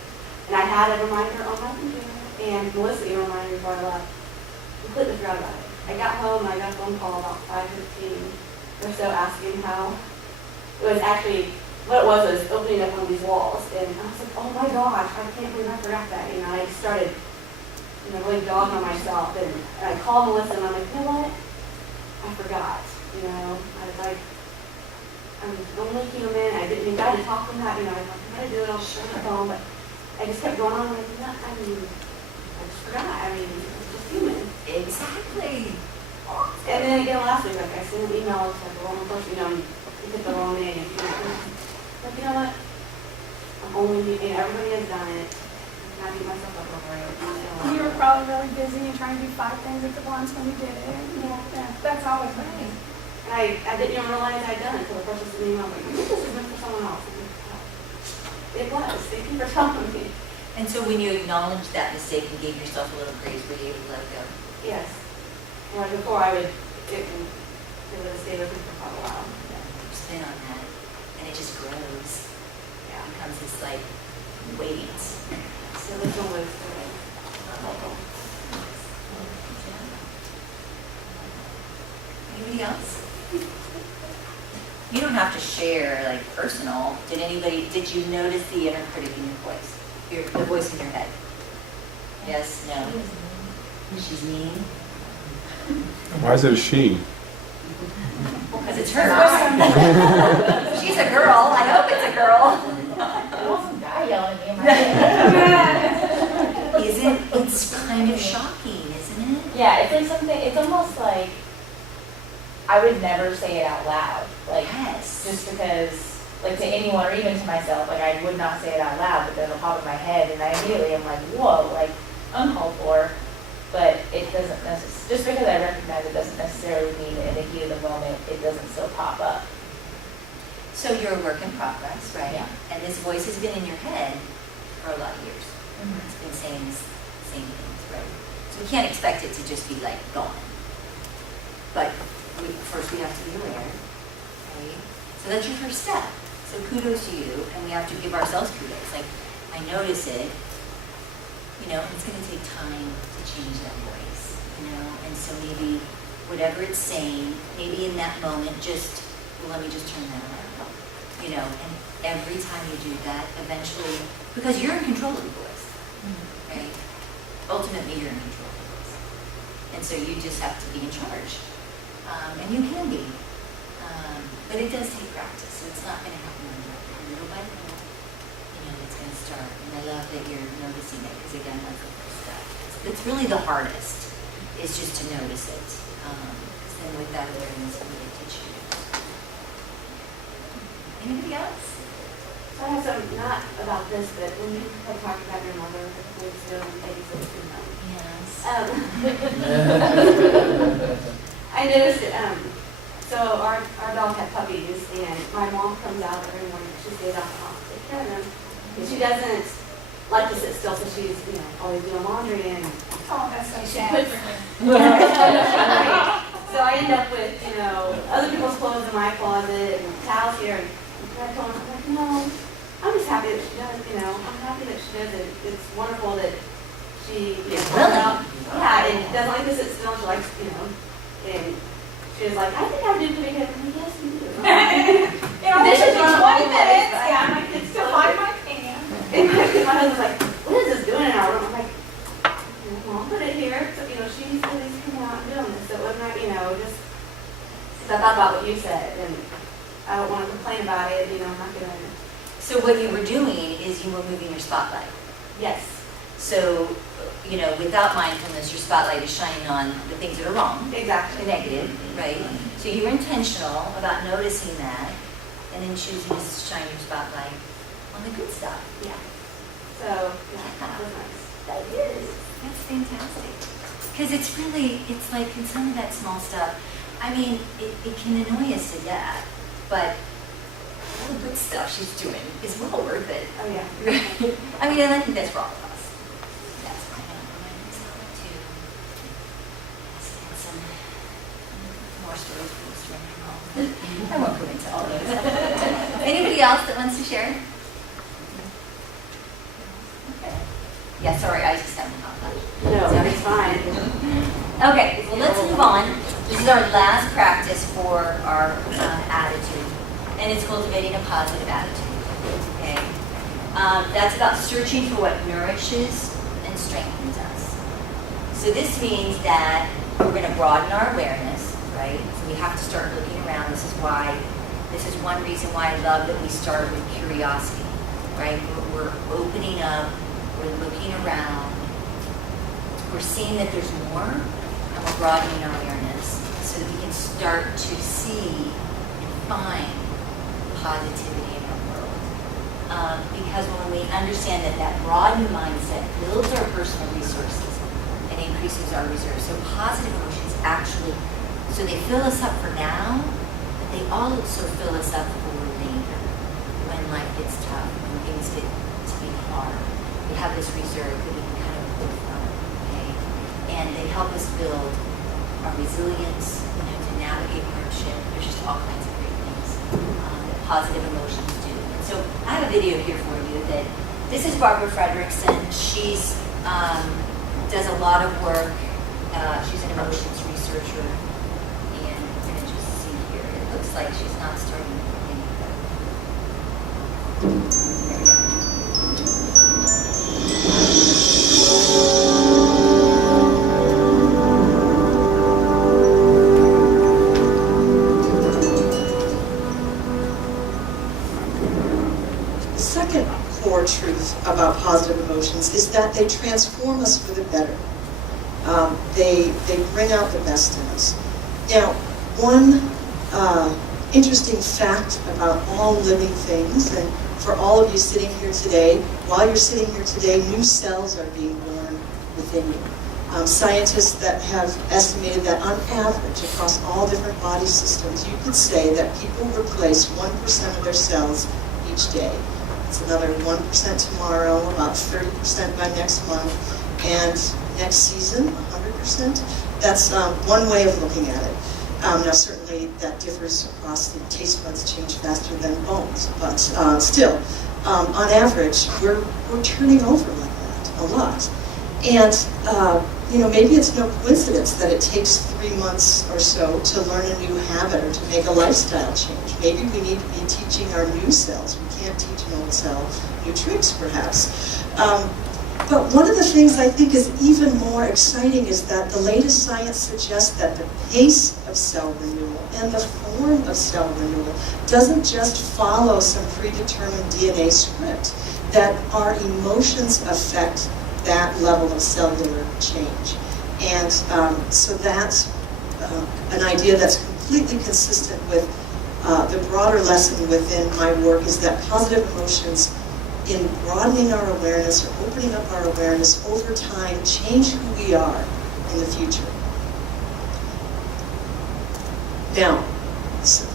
And I had a reminder on my computer, and Melissa even reminded me before I left. Completely forgot about it. I got home and I got a phone call about 5:15 or so asking how it was actually, what it was opening up one of these walls. And I was like, oh my gosh, I can't believe I forgot that. You know, I started, really dogging on myself. And I called Melissa and I'm like, you know what? I forgot. I was like, I'm only human. I didn't even got to talk to that. I was like, I gotta do it. I'll share the phone. But I just kept going on. Like, I just forgot. It's just human. Exactly. And then again last week, I sent an email to the wrong person. You put the wrong name. But you know what? I'm only human. Everybody has done it. not beat myself up over it. You were probably really busy and trying to do 5 things at once when you did it. Yeah, that's always right. And I didn't even realize I'd done it until the person sent me an email, like, this is meant for someone else. I'm like, "Oh, it was, thank you for telling me. And so when you acknowledged that mistake and gave yourself a little grace, were you able to let it go? Yes. Whereas before it would have stayed with me for quite a while. Spin on that, and it just grows. Yeah. It becomes this like weight. So this one was helpful. Anybody else? You don't have to share like personal. Did you notice the inner critic in your voice? The voice in your head? Yes, no? She's mean? Why is it a she? Because it's her. She's a girl. I hope it's a girl. There was some guy yelling at me in my head. It's kind of shocking, isn't it? Yeah, it's like something, it's almost like I would never say it out loud. Like, Yes. just because, like, to anyone or even to myself, like, I would not say it out loud, but then it'll pop in my head, and I immediately am like, whoa, like, uncalled for. But it doesn't necessarily, just because I recognize it doesn't necessarily mean that in the heat of the moment, it doesn't still pop up. So you're a work in progress, right? Yeah. And this voice has been in your head for a lot of years. Mm-hmm. It's been saying the same things, right? So we can't expect it to just be like gone. But first we have to be aware, right? So that's your first step. So kudos to you, and we have to give ourselves kudos. Like, I notice it, you know, and it's going to take time to change that voice, you know? And so maybe whatever it's saying, maybe in that moment, just, well, let me just turn that around, you know? And every time you do that, eventually, because you're in control of the voice, right? Ultimately, you're in control of the voice. And so you just have to be in charge. And you can be. But it does take practice, so it's not going to happen overnight. Little by little, you know, it's going to start. And I love that you're noticing it, because again, that's the first step. It's really the hardest, is just to notice it. Because then with that awareness, we get to choose. Anybody else? So I have some, not about this, but when you had talked about your mother, wisdom, things that you know. Yes. I noticed, so our dog had puppies, and my mom comes out every morning, she stays out the house to take care of them. And she doesn't like to sit still, so she's, you know, always doing laundry and. Oh, that's so She sad. puts- So I end up with, you know, other people's clothes in my closet and towels here, and I told her, I'm like, no, I'm just happy that she does, you know, I'm happy that she does it. It's wonderful that she, you know, Really? yeah, and doesn't like to sit still, she likes, you know, and she was like, I think I do pretty good. I'm like, yes, you do. You know, This this is is one of 20 the minutes, ways, yeah, my kids to still find do. my pan. And my husband's like, what is this doing in our room? I'm like, well, I'll put it here. So, you know, she's always coming out and doing this. So it wasn't, like, you know, just, because I thought about what you said, and I don't want to complain about it, you know, I'm not going to. So what you were doing is you were moving your spotlight. Yes. So, you know, without mindfulness, your spotlight is shining on the things that are wrong, Exactly. the negative, right? So you were intentional about noticing that and then choosing to shine your spotlight on the good stuff. Yeah. So, yeah, that was nice. That is. That's fantastic. Because it's really, it's like in some of that small stuff, I mean, it can annoy us to death, but all the good stuff she's doing is well worth it. Oh, yeah. I mean, and I think that's for all of us. That's why I don't remind myself to and some more stories for this room. I won't go into all those. Anybody else that wants to share? Okay. Yeah, sorry, I just haven't thought that. No, it's fine. Okay, well, let's move on. This is our last practice for our attitude, and it's cultivating a positive attitude. Okay, that's about searching for what nourishes and strengthens us. So this means that we're going to broaden our awareness, right? So we have to start looking around. This is one reason why I love that we start with curiosity, right? We're opening up, we're looking around, we're seeing that there's more, and we're broadening our awareness so that we can start to see and find positivity in our world. because when we understand that that broadened mindset builds our personal resources and increases our reserves. So positive emotions actually, so they fill us up for now, but they also fill us up for later when life gets tough, when things get to be hard. We have this reserve that we can kind of pull from, okay? And they help us build our resilience, to navigate hardship. There's just all kinds of great things that positive emotions do. And so I have a video here for you that, this is Barbara Fredrickson. She's does a lot of work. She's an emotions researcher. And we're going to just see here. It looks like she's not starting anything. There we go. Truth about positive emotions is that they transform us for the better. They bring out the best in us. Now, one interesting fact about all living things, and for all of you sitting here today, while you're sitting here today, new cells are being born within you. Scientists that have estimated that on average across all different body systems, you could say that people replace 1% of their cells each day. It's another 1% tomorrow, about 30% by next month, and next season, 100%. That's one way of looking at it. Now, certainly that differs across the taste buds change faster than bones, but still, on average, we're turning over like that a lot. And maybe it's no coincidence that it takes 3 months or so to learn a new habit or to make a lifestyle change. Maybe we need to be teaching our new cells. We can't teach an old cell new tricks, perhaps. But one of the things I think is even more exciting is that the latest science suggests that the pace of cell renewal and the form of cell renewal doesn't just follow some predetermined DNA script, that our emotions affect that level of cellular change. And so that's an idea that's completely consistent with the broader lesson within my work, is that positive emotions, in broadening our awareness or opening up our awareness over time, change who we are in the future. Now,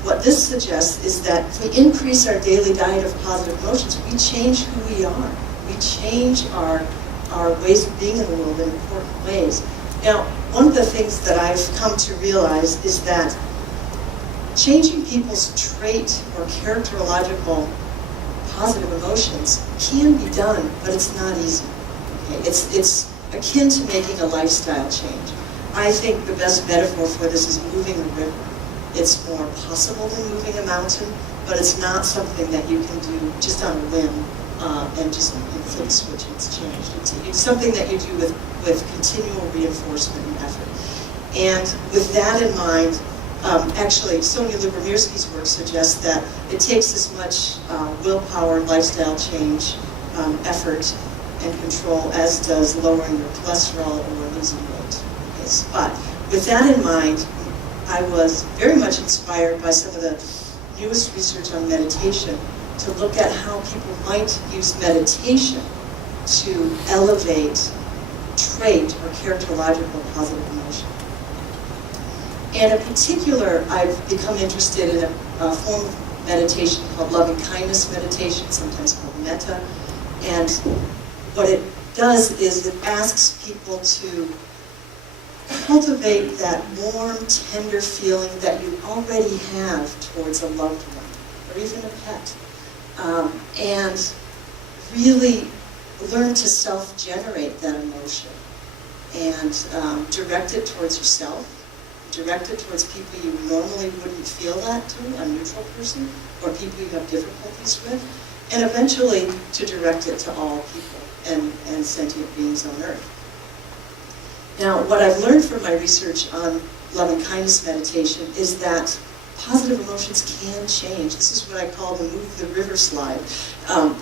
what this suggests is that if we increase our daily diet of positive emotions, we change who we are. We change our ways of being in the world in important ways. Now, one of the things that I've come to realize is that changing people's trait or characterological positive emotions can be done, but it's not easy. Okay? It's akin to making a lifestyle change. I think the best metaphor for this is moving a river. It's more possible than moving a mountain, but it's not something that you can do just on a whim and just flip a switch and it's changed. It's something that you do with continual reinforcement and effort. And with that in mind, actually, Sonia Lubomirsky's work suggests that it takes as much willpower, lifestyle change, effort, and control as does lowering your cholesterol or losing weight. Okay, but with that in mind, I was very much inspired by some of the newest research on meditation to look at how people might use meditation to elevate trait or characterological positive emotion. And in particular, I've become interested in a form of meditation called loving kindness meditation, sometimes called metta. And what it does is it asks people to cultivate that warm, tender feeling that you already have towards a loved one, or even a pet. And really learn to self-generate that emotion and direct it towards yourself, direct it towards people you normally wouldn't feel that to, a neutral person, or people you have difficulties with, and eventually to direct it to all people and sentient beings on Earth. Now, what I've learned from my research on loving kindness meditation is that positive emotions can change. This is what I call the move the river slide.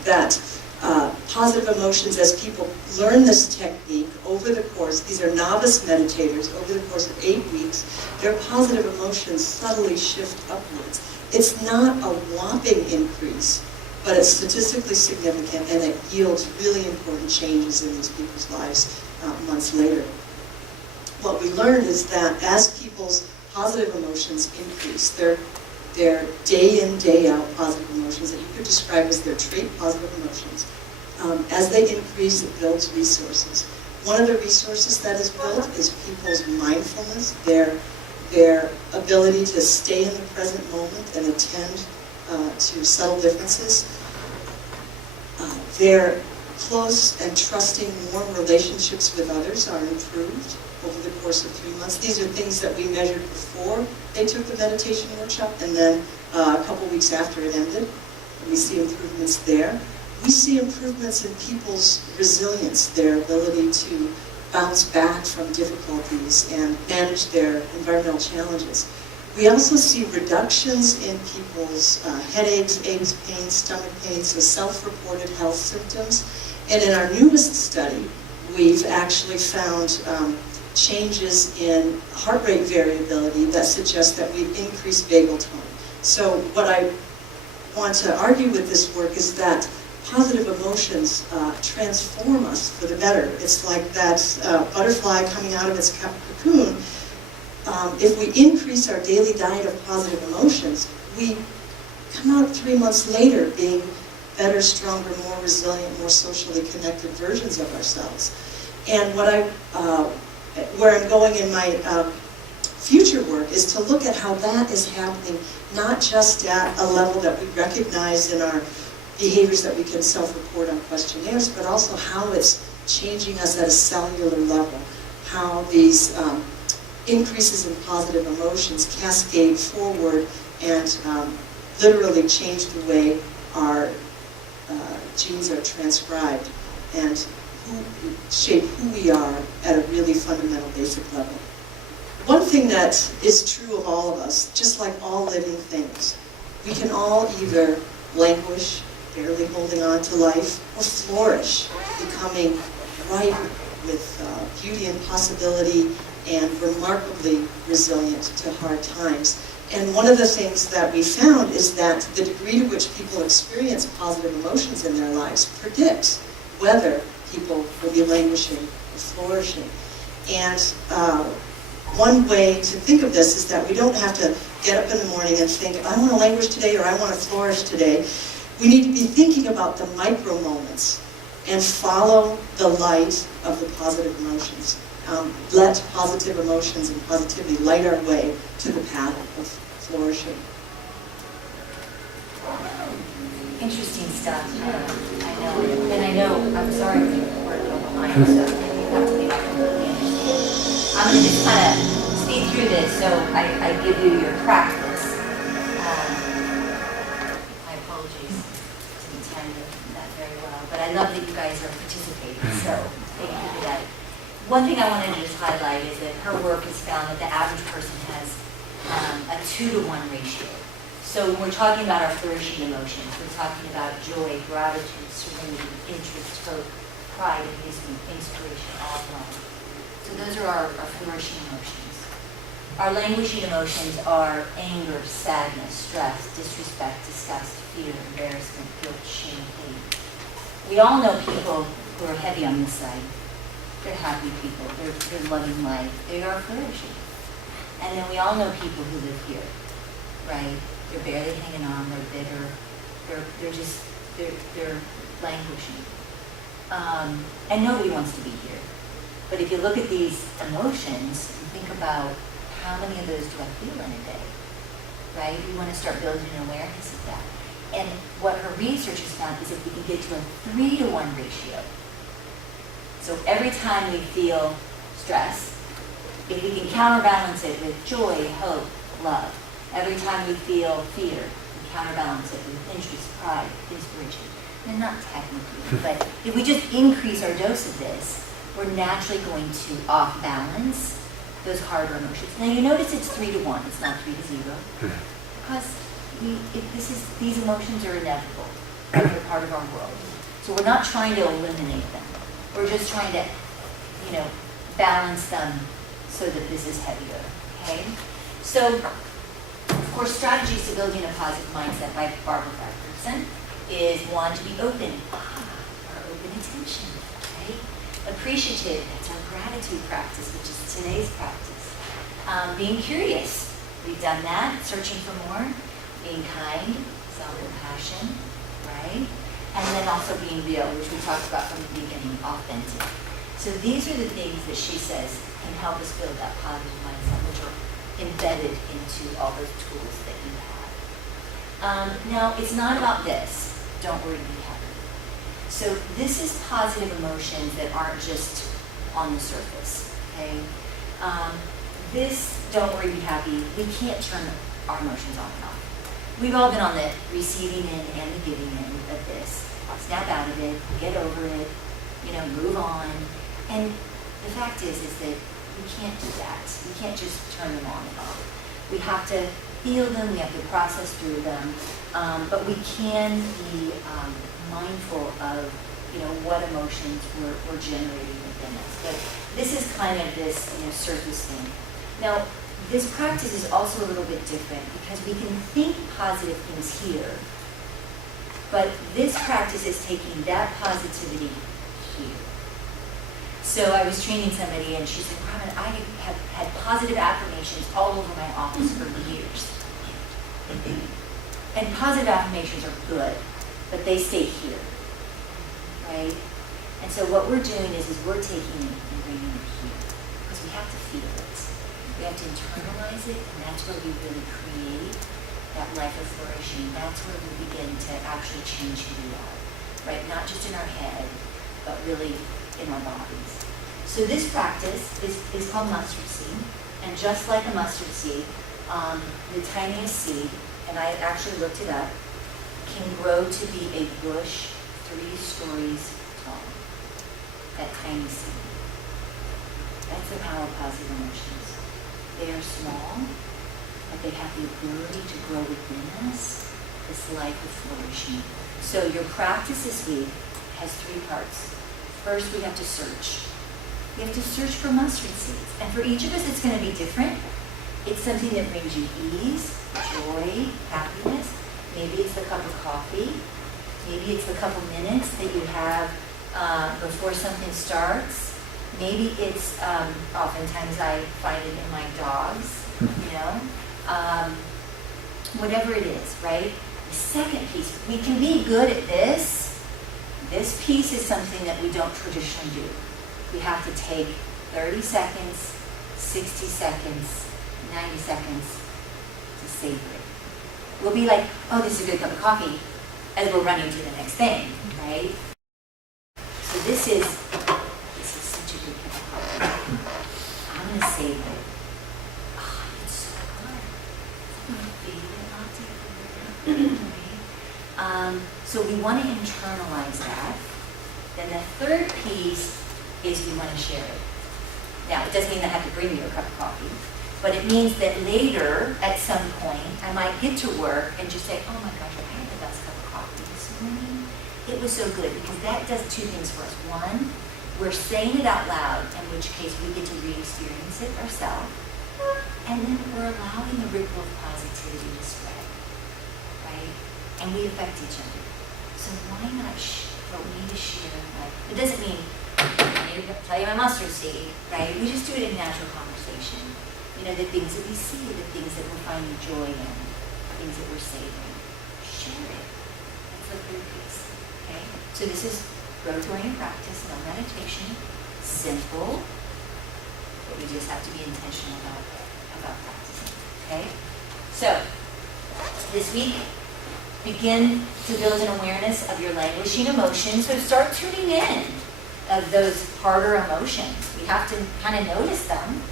That positive emotions, as people learn this technique over the course, these are novice meditators, over the course of 8 weeks, their positive emotions subtly shift upwards. It's not a whopping increase but it's statistically significant and it yields really important changes in these people's lives months later. What we learned is that as people's positive emotions increase, their day in, day out positive emotions that you could describe as their trait positive emotions, as they increase, it builds resources. One of the resources that is built is people's mindfulness, their ability to stay in the present moment and attend to subtle differences. Their close and trusting, warm relationships with others are improved over the course of 3 months. These are things that we measured before they took the meditation workshop, and then a couple weeks after it ended. We see improvements there. We see improvements in people's resilience, their ability to bounce back from difficulties and manage their environmental challenges. We also see reductions in people's headaches, aches, pains, stomach pains, so self-reported health symptoms. And in our newest study, we've actually found changes in heart rate variability that suggest that we've increased vagal tone. So what I want to argue with this work is that positive emotions transform us for the better. It's like that butterfly coming out of its cocoon. If we increase our daily diet of positive emotions, we come out 3 months later being better, stronger, more resilient, more socially connected versions of ourselves. And where I'm going in my future work is to look at how that is happening, not just at a level that we recognize in our behaviors that we can self-report on questionnaires, but also how it's changing us at a cellular level, how these increases in positive emotions cascade forward and literally change the way our genes are transcribed and shape who we are at a really fundamental basic level. One thing that is true of all of us, just like all living things, we can all either languish, barely holding on to life, or flourish, becoming ripe with beauty and possibility and remarkably resilient to hard times. And one of the things that we found is that the degree to which people experience positive emotions in their lives predicts whether people will be languishing or flourishing. And one way to think of this is that we don't have to get up in the morning and think, I want to languish today or I want to flourish today. We need to be thinking about the micro moments and follow the light of the positive emotions. Let positive emotions and positivity light our way to the path of flourishing. Interesting stuff. I know, and I know, I'm sorry if you're working behind, so you have to be completely understand. I'm going to just kind of speed through this, so I give you your practice. My apologies, didn't tend to that very well, but I love that you guys are participating, so thank you for that. One thing I wanted to just highlight is that her work has found that the average person has a 2-to-1 ratio. So when we're talking about our flourishing emotions, we're talking about joy, gratitude, serenity, interest, hope, pride, amusement, inspiration, all along. So those are our flourishing emotions. Our languishing emotions are anger, sadness, stress, disrespect, disgust, fear, embarrassment, guilt, shame, hate. We all know people who are heavy on this side. They're happy people, they're loving life, they are flourishing. And then we all know people who live here, right? They're barely hanging on, they're bitter, they're languishing. And nobody wants to be here. But if you look at these emotions and think about how many of those do I feel in a day, right? We want to start building an awareness of that. And what her research has found is if we can get to a 3-to-1 ratio, so every time we feel stress, if we can counterbalance it with joy, hope, love. Every time we feel fear, we counterbalance it with interest, pride, inspiration. And not technically, but if we just increase our dose of this, we're naturally going to off-balance those harder emotions. Now you notice it's 3-to-1, it's not 3-to-0, because these emotions are inevitable. They're part of our world. So we're not trying to eliminate them. We're just trying to, balance them so that this is heavier, okay? So, of course, Strategies to Building a Positive Mindset by Barbara Fredrickson. is one, to be open. Our open attention, right? Appreciative, that's our gratitude practice, which is today's practice. Being curious, we've done that, searching for more. Being kind, self-compassion, right? And then also being real, which we talked about from the beginning, authentic. So these are the things that she says can help us build that positive mindset, which are embedded into all those tools that you have. Now, it's not about this. Don't worry, be happy. So this is positive emotions that aren't just on the surface, okay? This, don't worry, be happy, we can't turn our emotions on and off. We've all been on the receiving end and the giving end of this. Snap out of it, get over it, move on. And the fact is that we can't do that. We can't just turn them on and off. We have to feel them, we have to process through them, but we can be mindful of, what emotions we're generating within us. But this is kind of this, surface thing. Now, this practice is also a little bit different because we can think positive things here, but this practice is taking that positivity here. So I was training somebody and she said, Robin, I have had positive affirmations all over my office for years. And positive affirmations are good, but they stay here, right? And so what we're doing is we're taking it and bringing it here because we have to feel it. We have to internalize it, and that's where we really create that life of flourishing. That's where we begin to actually change who we are, right? Not just in our head, but really in our bodies. So this practice is called mustard seed, and just like a mustard seed, the tiniest seed, and I actually looked it up, can grow to be a bush 3 stories tall. That tiny seed. That's the power of positive emotions. They are small, but they have the ability to grow within us this life of flourishing. So your practice this week has 3 parts. First, we have to search. We have to search for mustard seeds. And for each of us, it's going to be different. It's something that brings you ease, joy, happiness. Maybe it's the cup of coffee. Maybe it's the couple minutes that you have before something starts. Maybe it's, oftentimes I find it in my dogs, whatever it is, right? The second piece, we can be good at this. This piece is something that we don't traditionally do. We have to take 30 seconds, 60 seconds, 90 seconds to savor it. We'll be like, oh, this is a good cup of coffee, as we're running to the next thing, right? So this is such a good cup of coffee. I'm going to savor it. Oh, it's so good. It's my favorite latte. Right? So we want to internalize that. Then the third piece is we want to share it. Now, it doesn't mean I have to bring you a cup of coffee, but it means that later, at some point, I might get to work and just say, oh my gosh, I had the best cup of coffee this morning. It was so good, because that does 2 things for us. One, we're saying it out loud, in which case we get to re-experience it ourselves. And then we're allowing the ripple of positivity to spread, right? And we affect each other. So why not for me to share, it doesn't mean I need to tell you my mustard seed, right? We just do it in natural conversation. The things that we see, the things that we're finding joy in, things that we're savoring. Share it. That's the third piece, okay? So this is growth-oriented practice, no meditation, simple, but we just have to be intentional about practicing, okay? So, this week, begin to build an awareness of your languishing emotions. So start tuning in of those harder emotions. We have to kind of notice them.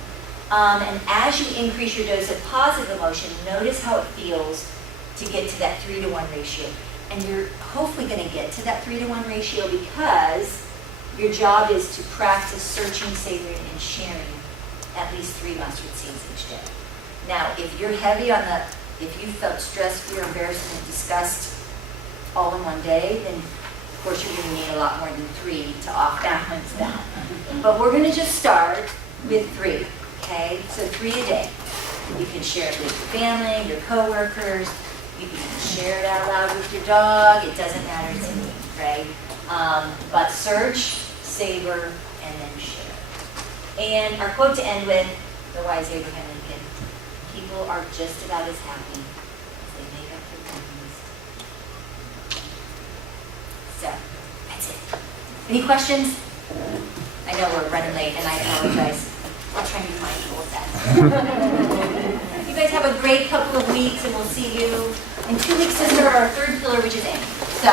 And as you increase your dose of positive emotion, notice how it feels to get to that 3-to-1 ratio. And you're hopefully going to get to that 3-to-1 ratio because your job is to practice searching, savoring, and sharing at least 3 mustard seeds each day. Now, if you're heavy on if you felt stress, fear, embarrassment, disgust all in one day, then of course you're going to need a lot more than 3 to off-balance that. But we're going to just start with 3. Okay, so 3 a day. You can share it with your family, your coworkers, You can share it out loud with your dog, it doesn't matter to me, right? But search, savor, and then share. And our quote to end with, the wise Abraham Lincoln, people are just about as happy as they make up their memories. So, that's it. Any questions? I know we're running late, and I apologize. I'll try and be mindful of that. You guys have a great couple of weeks, and we'll see you in 2 weeks to start our third pillar, which is aim. So,